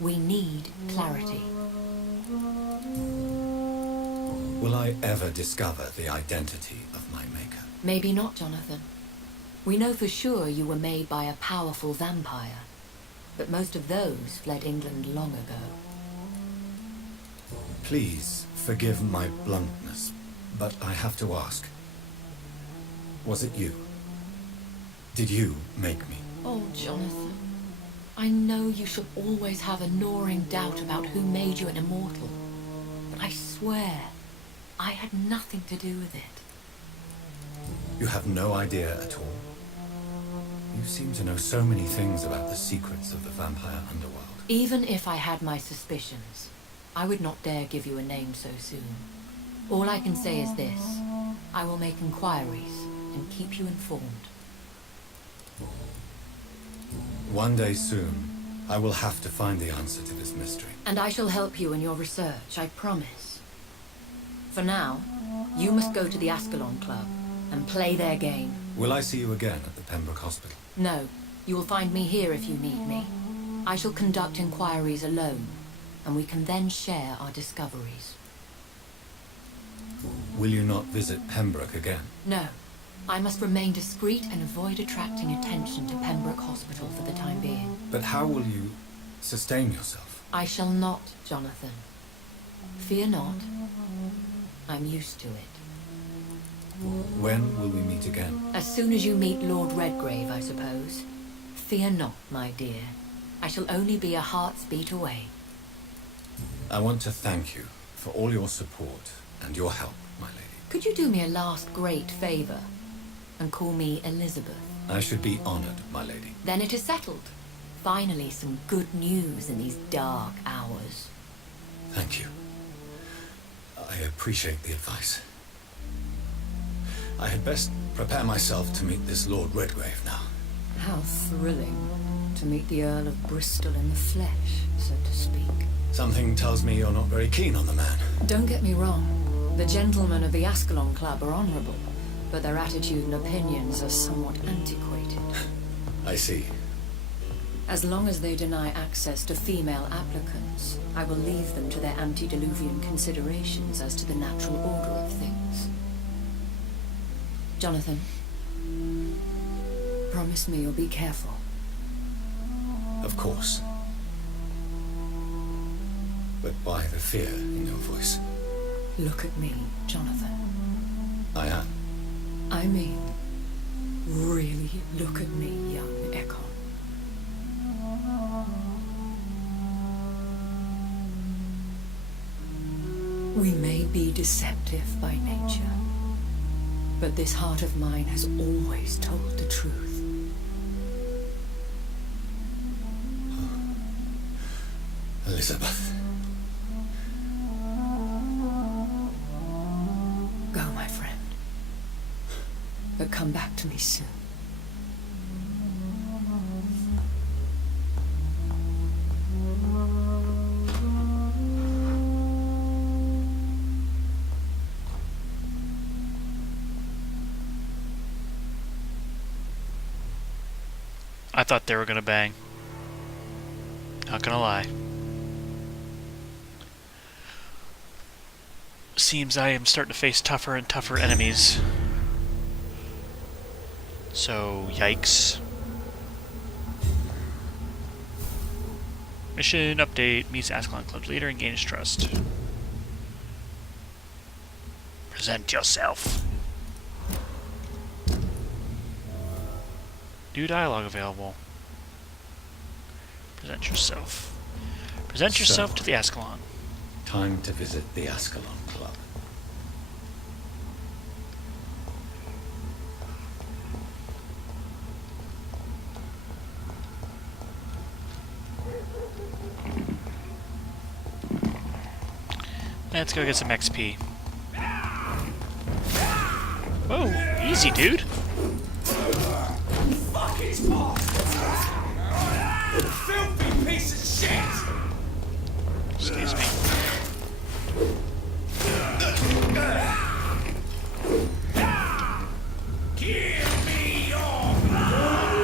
We need clarity. Will I ever discover the identity of my maker? Maybe not, Jonathan. We know for sure you were made by a powerful vampire, but most of those fled England long ago. Please forgive my bluntness, but I have to ask. Was it you? Did you make me? Oh, Jonathan. I know you shall always have a gnawing doubt about who made you an immortal, but I swear I had nothing to do with it. You have no idea at all? You seem to know so many things about the secrets of the vampire underworld. Even if I had my suspicions, I would not dare give you a name so soon. All I can say is this. I will make inquiries and keep you informed. One day soon, I will have to find the answer to this mystery. And I shall help you in your research, I promise. For now, you must go to the Ascalon Club and play their game. Will I see you again at the Pembroke Hospital? No, you will find me here if you need me. I shall conduct inquiries alone. and we can then share our discoveries. Will you not visit Pembroke again? No. I must remain discreet and avoid attracting attention to Pembroke Hospital for the time being. But how will you sustain yourself? I shall not, Jonathan. Fear not. I'm used to it. When will we meet again? As soon as you meet Lord Redgrave, I suppose. Fear not, my dear. I shall only be a heart's beat away. I want to thank you for all your support and your help, my lady. Could you do me a last great favor and call me Elizabeth? I should be honored, my lady. Then it is settled. Finally, some good news in these dark hours. Thank you. I appreciate the advice. I had best prepare myself to meet this Lord Redgrave now. How thrilling to meet the Earl of Bristol in the flesh, so to speak. Something tells me you're not very keen on the man. Don't get me wrong. The gentlemen of the Ascalon Club are honorable, but their attitude and opinions are somewhat antiquated. I see. As long as they deny access to female applicants, I will leave them to their antediluvian considerations as to the natural order of things. Jonathan, promise me you'll be careful. Of course. But why the fear in your voice? Look at me, Jonathan. I am. I mean, really look at me, young Ekon. We may be deceptive by nature, but this heart of mine has always told the truth. Elizabeth. Go, my friend. But come back to me soon. I thought they were gonna bang. Not gonna lie. Seems I am starting to face tougher and tougher enemies. So, yikes. Mission update. Meets Ascalon Club leader and gains trust. Present yourself. New dialogue available. Present yourself. Present yourself to the Ascalon. Time to visit the Ascalon Club. Let's go get some XP. Whoa, easy, dude. Fuck his paw! Filthy piece of shit! Excuse me. Give me your blood!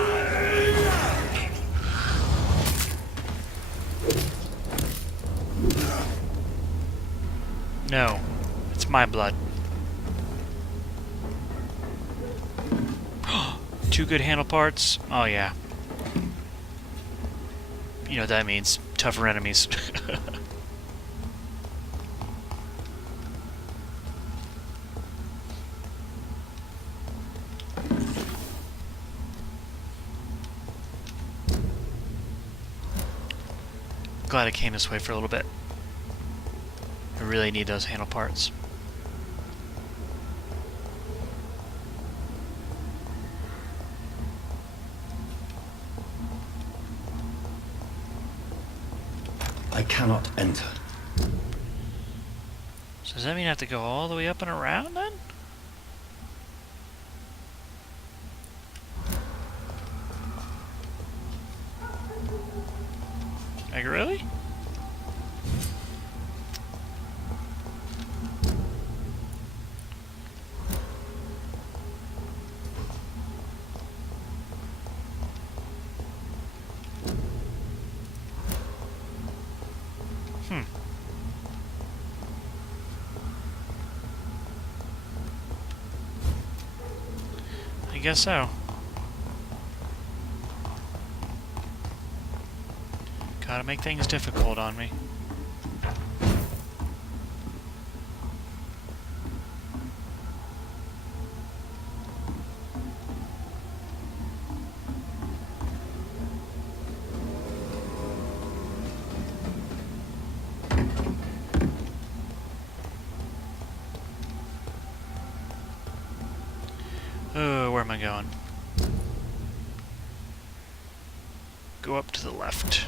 No, it's my blood. Two good handle parts? Oh yeah. You know what that means. Tougher enemies. Glad I came this way for a little bit. I really need those handle parts. I cannot enter. So does that mean I have to go all the way up and around then? Like, really? guess so. Gotta make things difficult on me. Oh, where am I going? Go up to the left.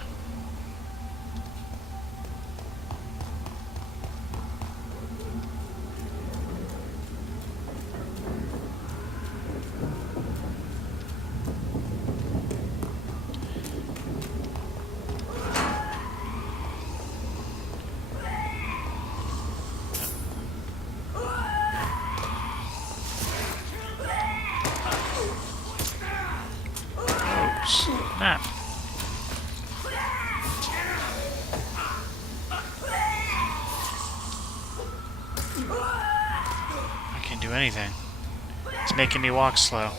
Snap. I can't do anything. It's making me walk slow.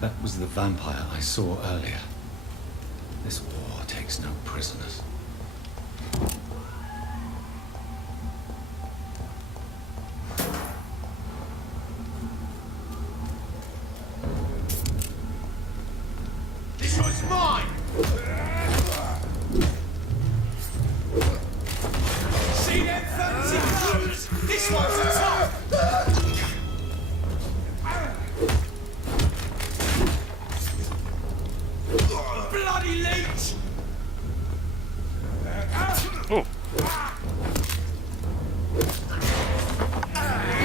That was the vampire I saw earlier. This war takes no prisoners. This one's mine! See them fancy clothes? This one's a top! Bloody leech! Oh.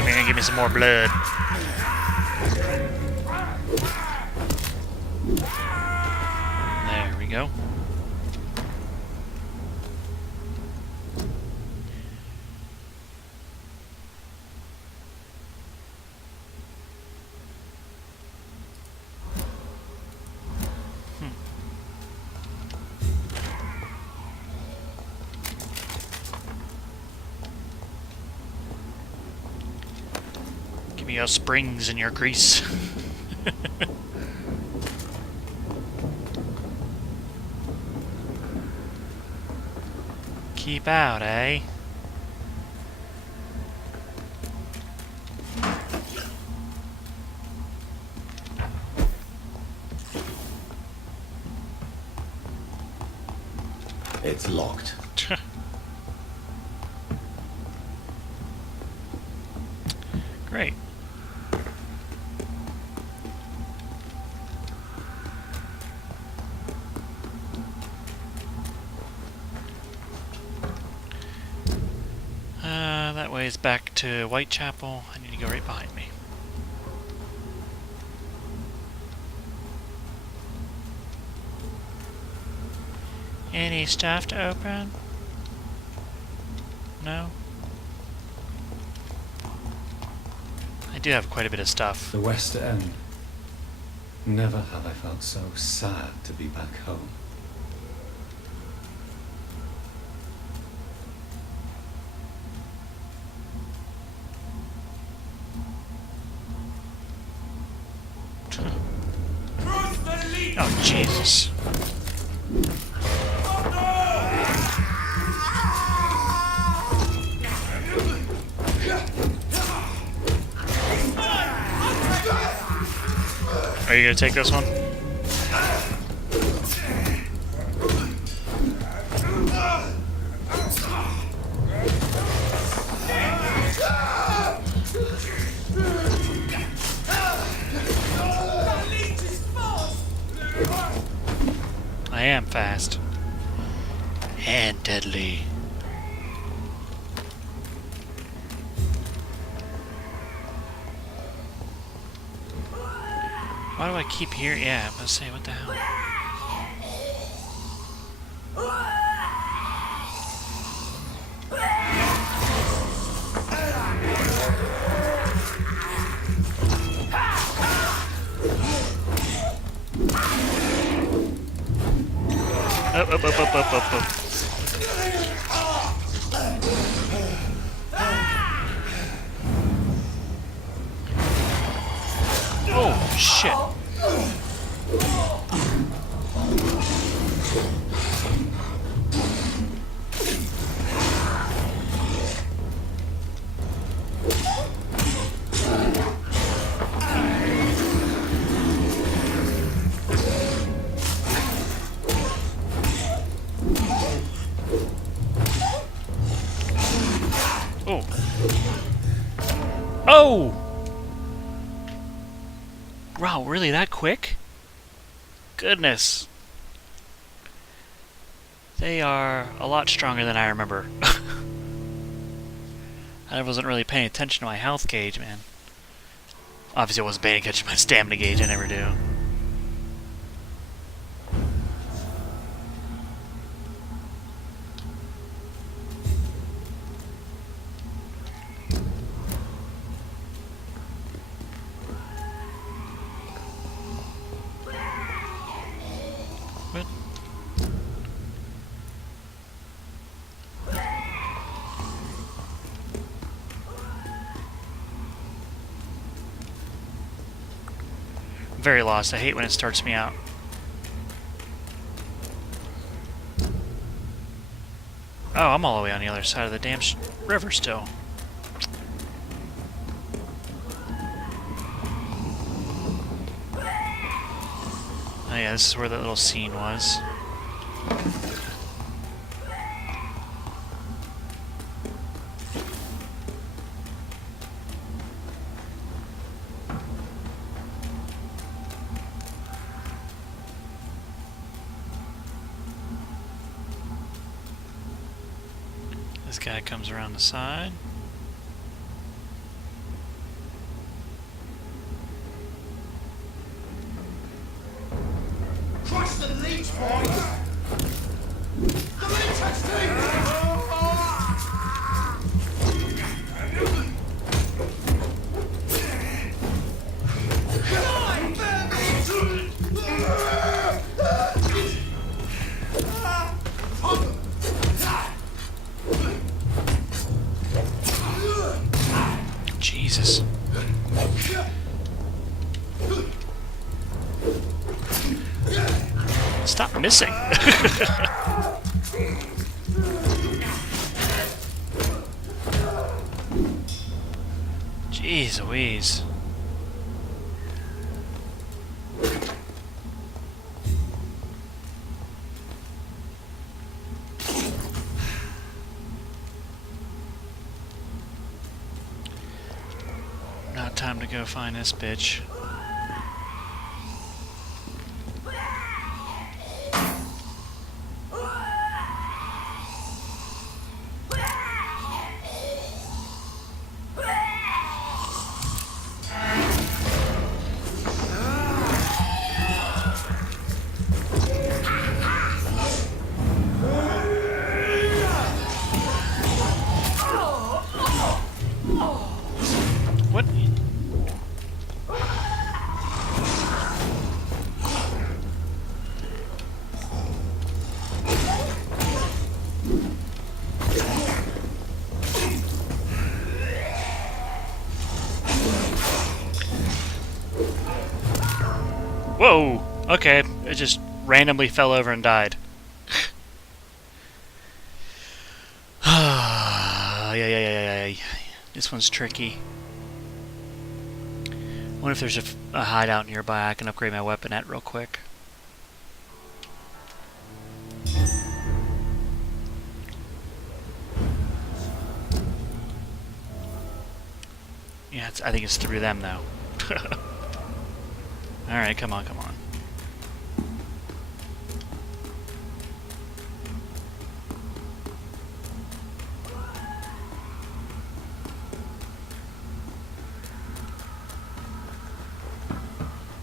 Man, give me some more blood. There we go. Give me your springs and your grease. Keep out, eh? It's locked. Great. That way is back to Whitechapel. I need to go right behind me. Any stuff to open? No? I do have quite a bit of stuff. The West End. Never have I felt so sad to be back home. Oh, Jesus. Are you gonna take this one? I am fast. And deadly. Why do I keep hearing? Yeah, I'm gonna say, what the hell? Up, up, up, up, up, up, up. Oh, shit. Oh. Oh! Wow, really that quick? Goodness. They are a lot stronger than I remember. I wasn't really paying attention to my health gauge, man. Obviously I wasn't paying attention to my stamina gauge, I never do. What? I'm very lost. I hate when it starts me out. Oh, I'm all the way on the other side of the damn river still. Oh yeah, this is where that little scene was. This guy comes around the side. Trust the leech, boys! The leech has Jesus. Stop missing. Jeez Louise. Now time to go find this bitch. What? Whoa! Okay, it just randomly fell over and died. Yeah. This one's tricky. I wonder if there's a hideout nearby I can upgrade my weapon at real quick. Yeah, I think it's through them though. Alright, come on.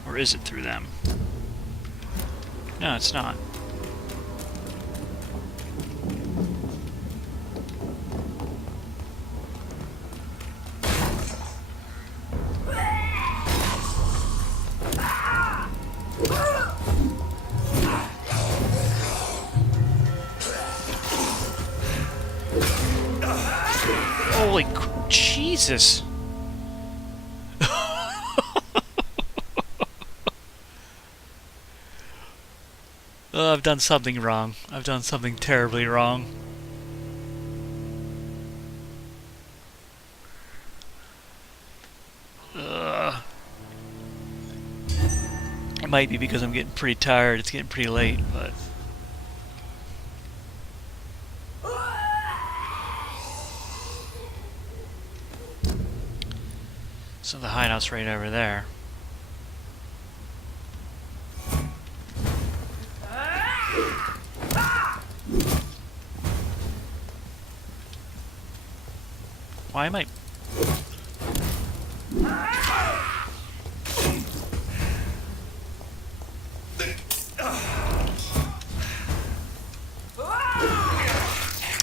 Or is it through them? No, it's not. Jesus. Oh, I've done something wrong. I've done something terribly wrong. It might be because I'm getting pretty tired. It's getting pretty late, but... So the hideout's right over there. Why am I...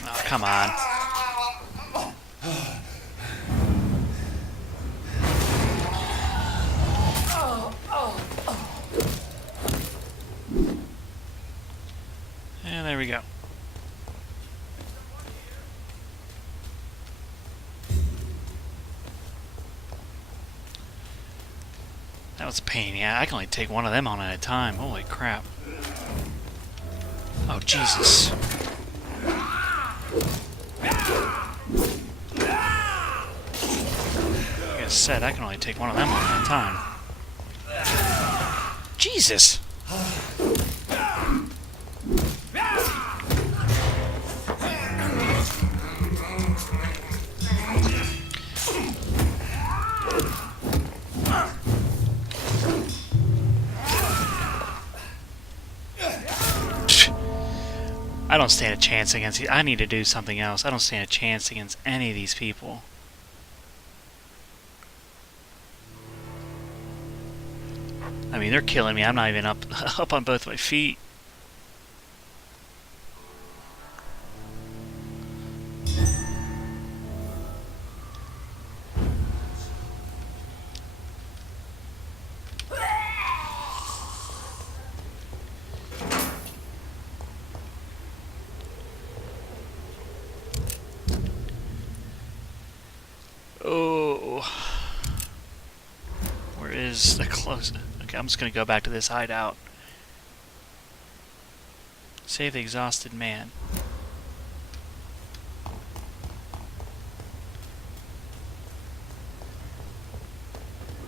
Oh, come on. And there we go. That was a pain. Yeah, I can only take one of them on at a time. Holy crap. Oh, Jesus. Like I said, I can only take one of them on at a time. Jesus! I don't stand a chance against these. I need to do something else. I don't stand a chance against any of these people. I mean, they're killing me. I'm not even up on both my feet. Oh, where is the close? Okay, I'm just gonna go back to this hideout. Save the exhausted man.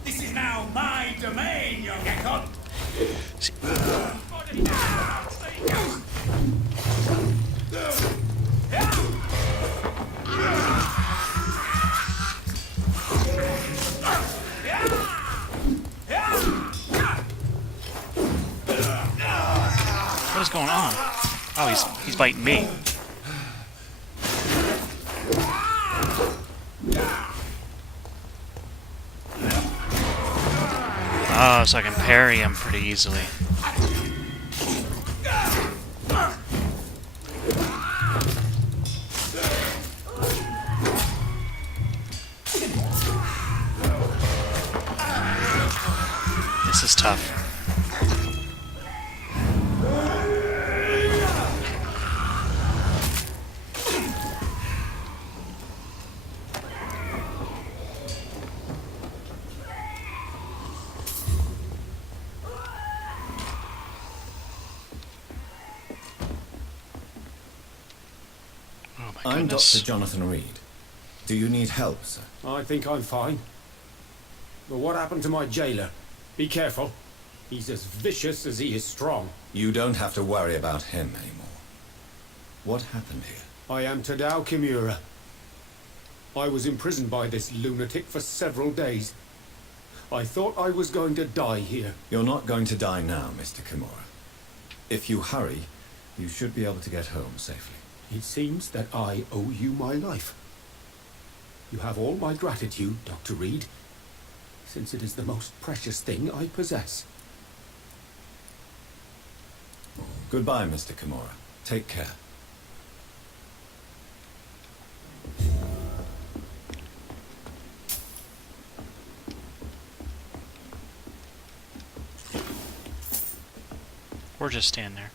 This is now my domain, young Ekon. What is going on? Oh, he's biting me. Oh, so I can parry him pretty easily. This is tough. I'm Dr. Jonathan Reed. Do you need help, sir? I think I'm fine. But what happened to my jailer? Be careful. He's as vicious as he is strong. You don't have to worry about him anymore. What happened here? I am Tadao Kimura. I was imprisoned by this lunatic for several days. I thought I was going to die here. You're not going to die now, Mr. Kimura. If you hurry, you should be able to get home safely. It seems that I owe you my life. You have all my gratitude, Dr. Reed, since it is the most precious thing I possess. Goodbye, Mr. Kimura. Take care. Or just stand there.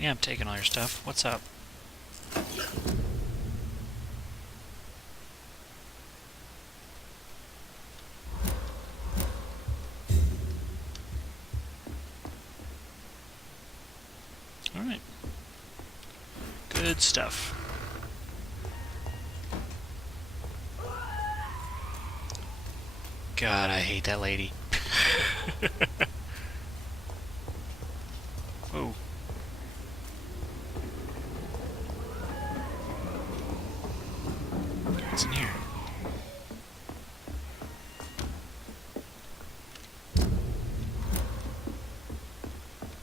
Yeah, I'm taking all your stuff. What's up? Alright. Good stuff. God, I hate that lady. Oh. What's in here?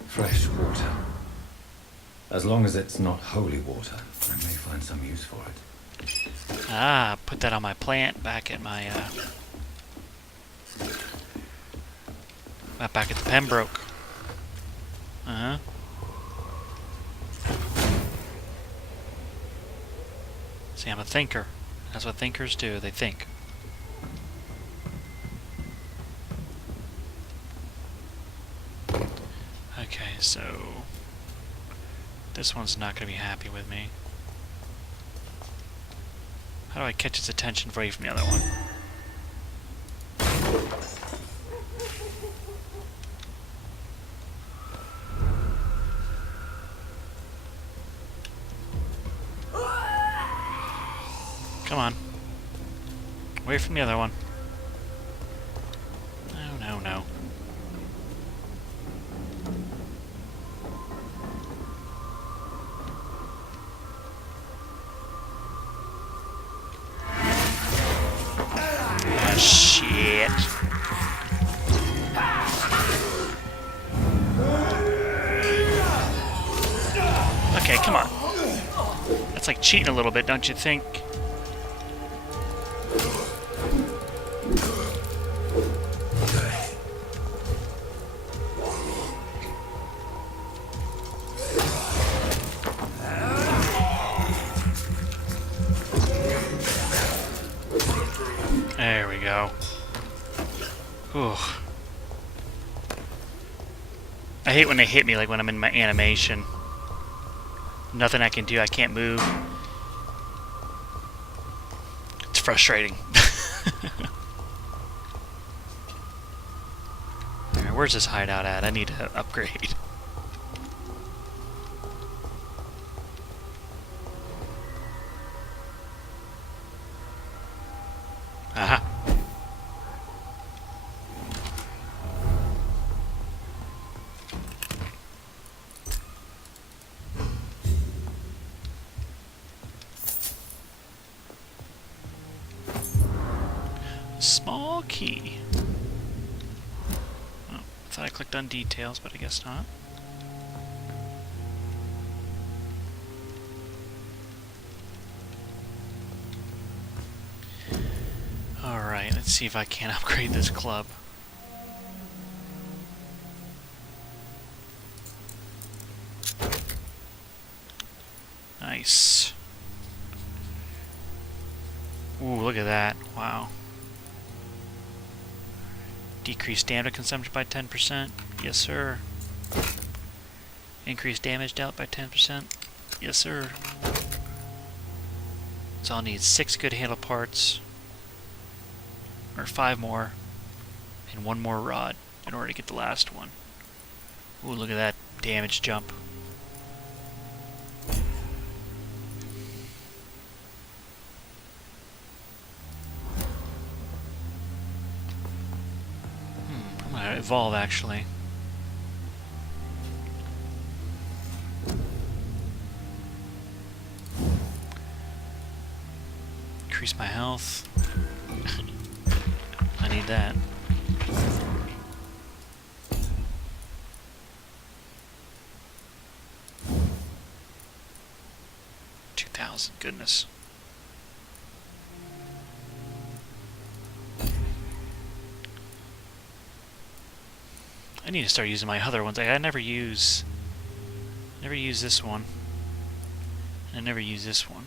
Fresh water. As long as it's not holy water, I may find some use for it. Ah, put that on my plant back at my, back at the Pembroke. Uh-huh. See, I'm a thinker. That's what thinkers do. They think. Okay, so this one's not going to be happy with me. How do I catch its attention away from the other one? Come on. Away from the other one. No, no, no. Ah, shit. Okay, come on. That's like cheating a little bit, don't you think? There we go. Ooh. I hate when they hit me, like when I'm in my animation. Nothing I can do, I can't move. It's frustrating. Alright, where's this hideout at? I need to upgrade. Aha. Small key. Oh, thought I clicked on details, but I guess not. Alright, let's see if I can upgrade this club. Nice. Ooh, look at that. Wow. Decrease stamina consumption by 10%. Yes, sir. Increase damage dealt by 10%. Yes, sir. So I'll need 6 good handle parts. Or 5 more. And 1 more rod in order to get the last one. Ooh, look at that damage jump. I'm gonna evolve actually. Increase my health. I need that. Goodness. I need to start using my other ones. I never use this one. I never use this one.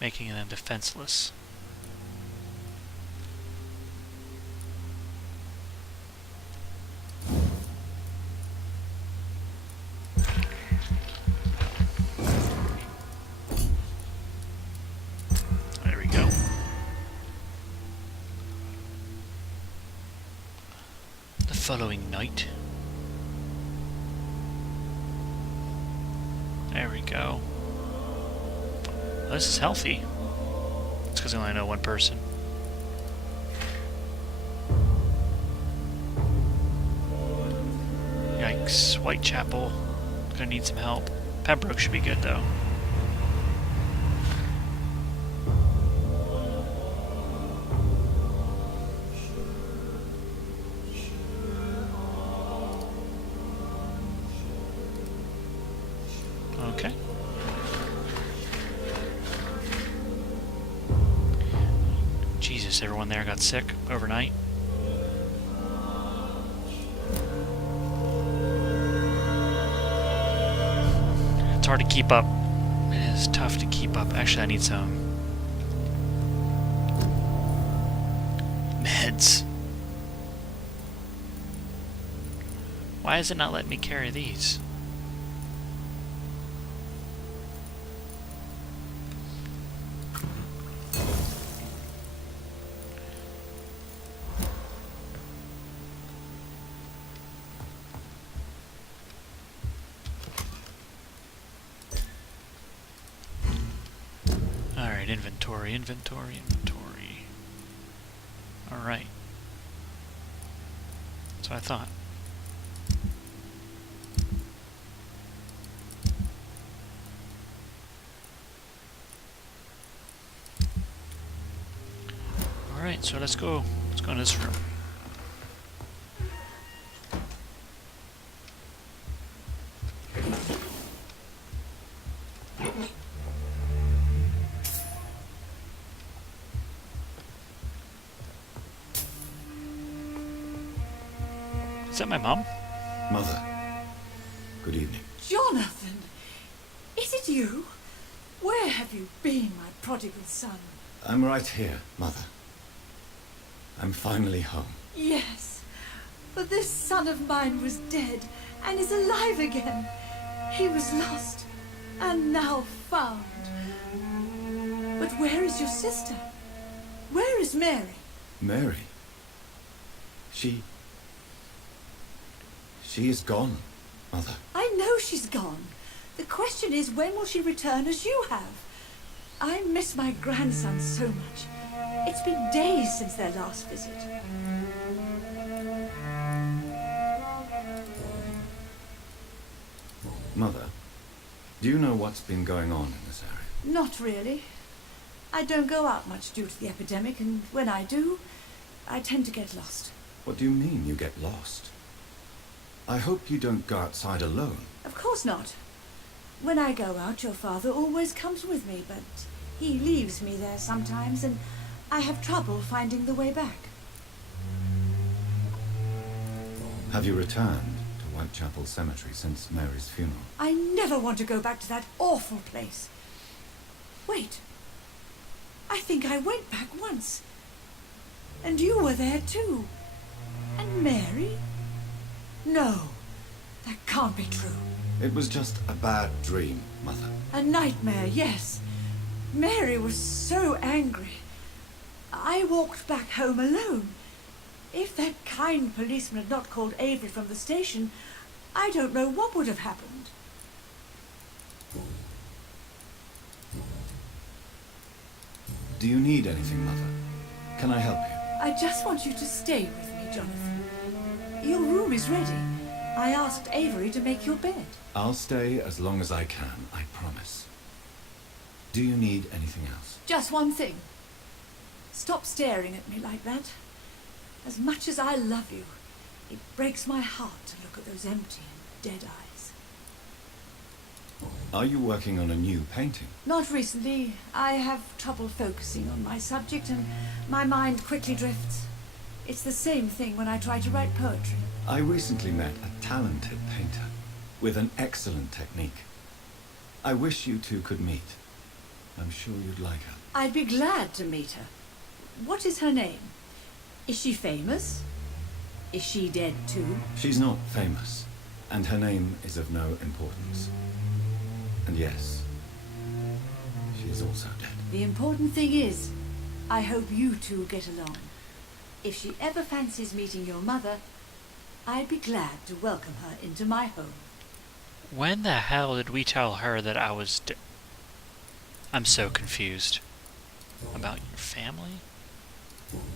Making them defenseless. following night. There we go. Well, this is healthy. It's because I only know one person. Yikes. Whitechapel. Gonna need some help. Pembroke should be good though. Okay. Jesus, everyone there got sick overnight. It's hard to keep up. It is tough to keep up. Actually, I need some meds. Why is it not letting me carry these? Inventory. Alright. That's what I thought. Alright, so let's go. Let's go in this room. Is that my mom? Mother. Good evening. Jonathan! Is it you? Where have you been, my prodigal son? I'm right here, Mother. I'm finally home. Yes, but this son of mine was dead and is alive again. He was lost and now found. But where is your sister? Where is Mary? Mary? She is gone, Mother. I know she's gone. The question is, when will she return as you have? I miss my grandson so much. It's been days since their last visit. Mother, do you know what's been going on in this area? Not really. I don't go out much due to the epidemic, and when I do, I tend to get lost. What do you mean you get lost? I hope you don't go outside alone. Of course not. When I go out, your father always comes with me, but he leaves me there sometimes, and I have trouble finding the way back. Have you returned to Whitechapel Cemetery since Mary's funeral? I never want to go back to that awful place. Wait. I think I went back once. And you were there too. And Mary? No, that can't be true. It was just a bad dream, Mother. A nightmare, yes. Mary was so angry. I walked back home alone. If that kind policeman had not called Avery from the station, I don't know what would have happened. Do you need anything, Mother? Can I help you? I just want you to stay with me, Jonathan. Your room is ready. I asked Avery to make your bed. I'll stay as long as I can, I promise. Do you need anything else? Just one thing. Stop staring at me like that. As much as I love you, it breaks my heart to look at those empty and dead eyes. Are you working on a new painting? Not recently. I have trouble focusing on my subject and my mind quickly drifts. It's the same thing when I try to write poetry. I recently met a talented painter with an excellent technique. I wish you two could meet. I'm sure you'd like her. I'd be glad to meet her. What is her name? Is she famous? Is she dead too? She's not famous, and her name is of no importance. And yes, she is also dead. The important thing is, I hope you two get along. If she ever fancies meeting your mother, I'd be glad to welcome her into my home. When the hell did we tell her that I was I'm so confused. About your family?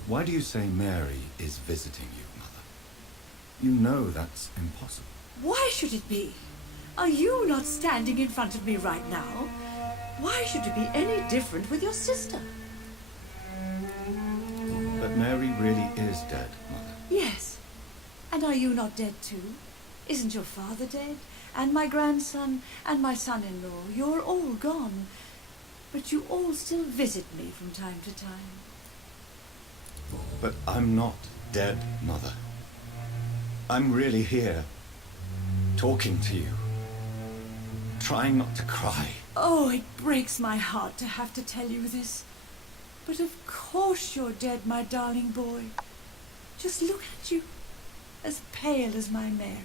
Why do you say Mary is visiting you, Mother? You know that's impossible. Why should it be? Are you not standing in front of me right now? Why should it be any different with your sister? But Mary really is dead, Mother. Yes. And are you not dead too? Isn't your father dead? And my grandson, and my son-in-law, you're all gone. But you all still visit me from time to time. But I'm not dead, Mother. I'm really here, talking to you, trying not to cry. Oh, it breaks my heart to have to tell you this. But of course you're dead, my darling boy. Just look at you, as pale as my Mary.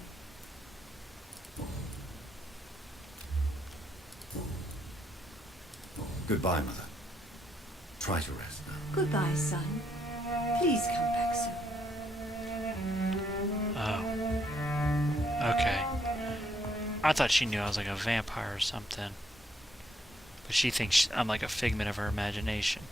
Goodbye, Mother. Try to rest now. Goodbye, son. Please come back soon. Oh. Okay. I thought she knew I was like a vampire or something. But she thinks I'm like a figment of her imagination.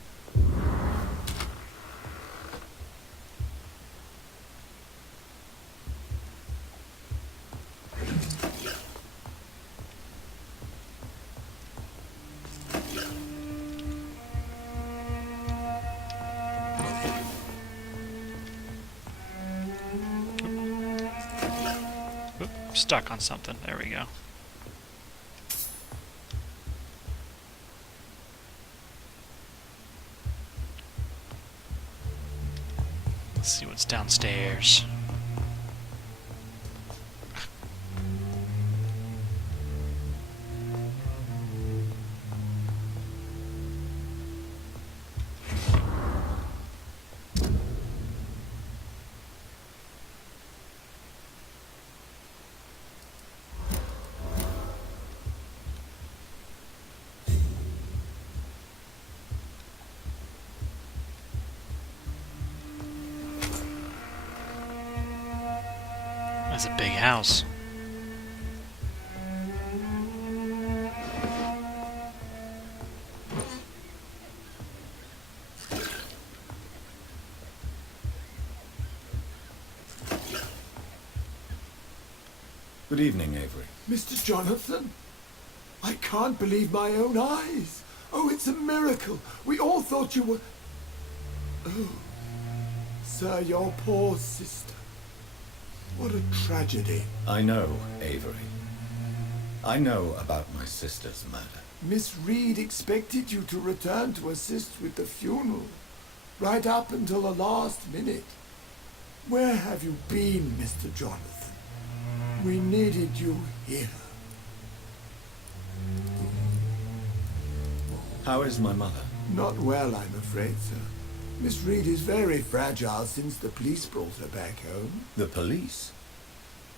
Stuck on something. There we go. Let's see what's downstairs. That's a big house. Good evening, Avery. Mr. Jonathan, I can't believe my own eyes. Oh, it's a miracle. We all thought you were... Oh, sir, your poor sister. What a tragedy. I know, Avery. I know about my sister's murder. Miss Reed expected you to return to assist with the funeral, right up until the last minute. Where have you been, Mr. Jonathan? We needed you here. How is my mother? Not well, I'm afraid, sir. Miss Reed is very fragile since the police brought her back home. The police?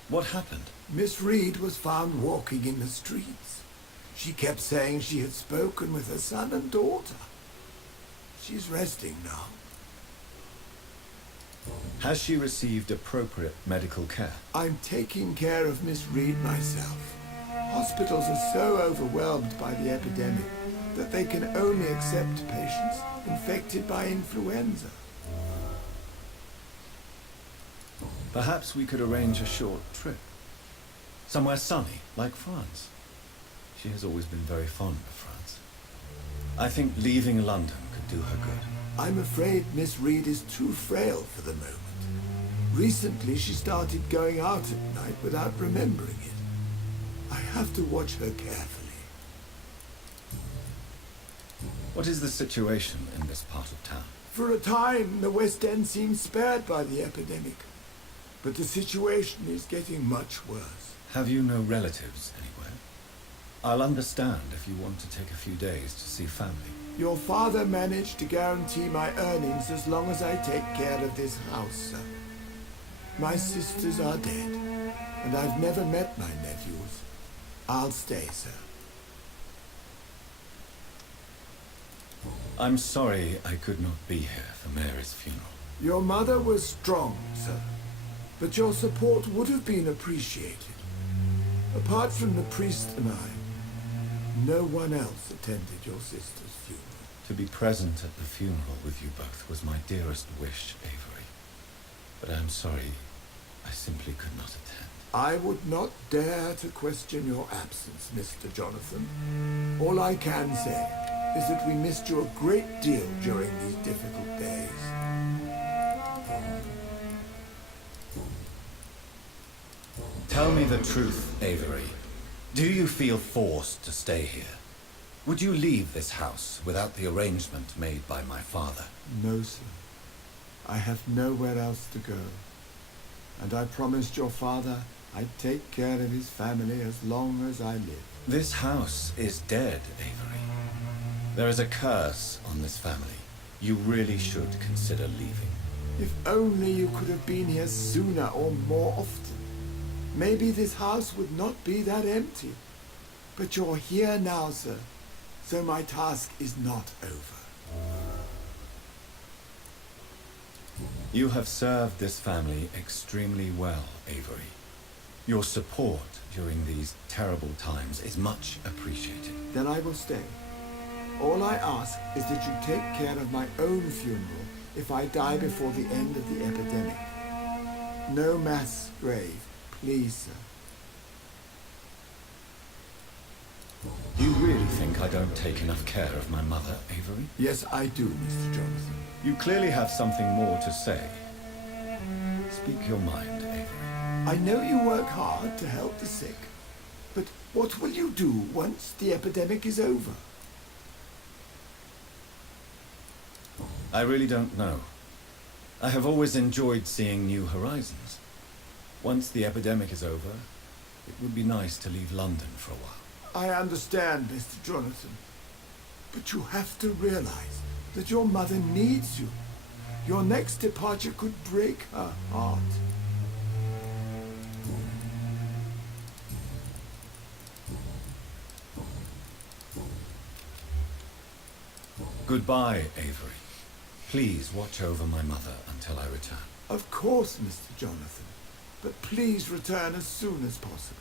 What happened? Miss Reed was found walking in the streets. She kept saying she had spoken with her son and daughter. She's resting now. Has she received appropriate medical care? I'm taking care of Miss Reed myself. Hospitals are so overwhelmed by the epidemic that they can only accept patients infected by influenza. Perhaps we could arrange a short trip. Somewhere sunny, like France. She has always been very fond of France. I think leaving London could do her good. I'm afraid Miss Reed is too frail for the moment. Recently she started going out at night without remembering it. I have to watch her carefully. What is the situation in this part of town? For a time, the West End seemed spared by the epidemic. But the situation is getting much worse. Have you no relatives anywhere? I'll understand if you want to take a few days to see family. Your father managed to guarantee my earnings as long as I take care of this house, sir. My sisters are dead, and I've never met my nephews. I'll stay, sir. I'm sorry I could not be here for Mary's funeral. Your mother was strong, sir. but your support would have been appreciated. Apart from the priest and I, no one else attended your sister's funeral. To be present at the funeral with you both was my dearest wish, Avery. But I'm sorry, I simply could not attend. I would not dare to question your absence, Mr. Jonathan. All I can say is that we missed you a great deal during these difficult days. Tell me the truth, Avery. Do you feel forced to stay here? Would you leave this house without the arrangement made by my father? No, sir. I have nowhere else to go. And I promised your father I'd take care of his family as long as I live. This house is dead, Avery. There is a curse on this family. You really should consider leaving. If only you could have been here sooner or more often. Maybe this house would not be that empty. But you're here now, sir. So my task is not over. You have served this family extremely well, Avery. Your support during these terrible times is much appreciated. Then I will stay. All I ask is that you take care of my own funeral if I die before the end of the epidemic. No mass grave, please, sir. You really think I don't take enough care of my mother, Avery? Yes, I do, Mr. Jonathan. You clearly have something more to say. Speak your mind, Avery. I know you work hard to help the sick, but what will you do once the epidemic is over? I really don't know. I have always enjoyed seeing new horizons. Once the epidemic is over, it would be nice to leave London for a while. I understand, Mr. Jonathan, but you have to realize that your mother needs you. Your next departure could break her heart. Goodbye, Avery. Please watch over my mother until I return. Of course, Mr. Jonathan, but please return as soon as possible.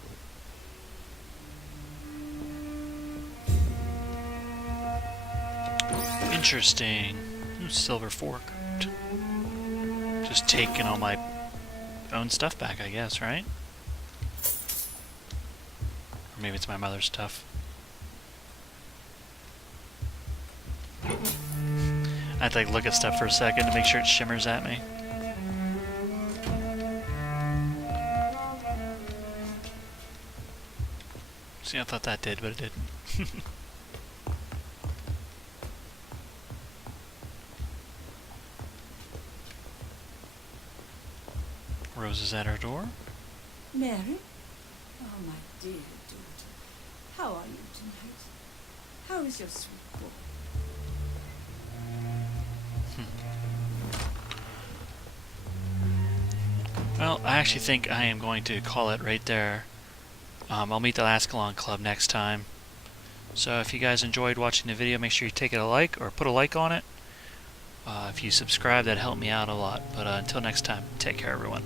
Interesting. Silver fork. Just taking all my own stuff back, I guess, right? Or maybe it's my mother's stuff. I have to like look at stuff for a second to make sure it shimmers at me. See, I thought that did, but it didn't. Rose is at her door. Mary? Oh, my dear daughter. How are you tonight? How is your sweet boy? Well, I actually think I am going to call it right there. I'll meet the Ascalon Club next time. So if you guys enjoyed watching the video, make sure you take it a like or put a like on it. If you subscribe, that'd help me out a lot. But until next time, take care, everyone.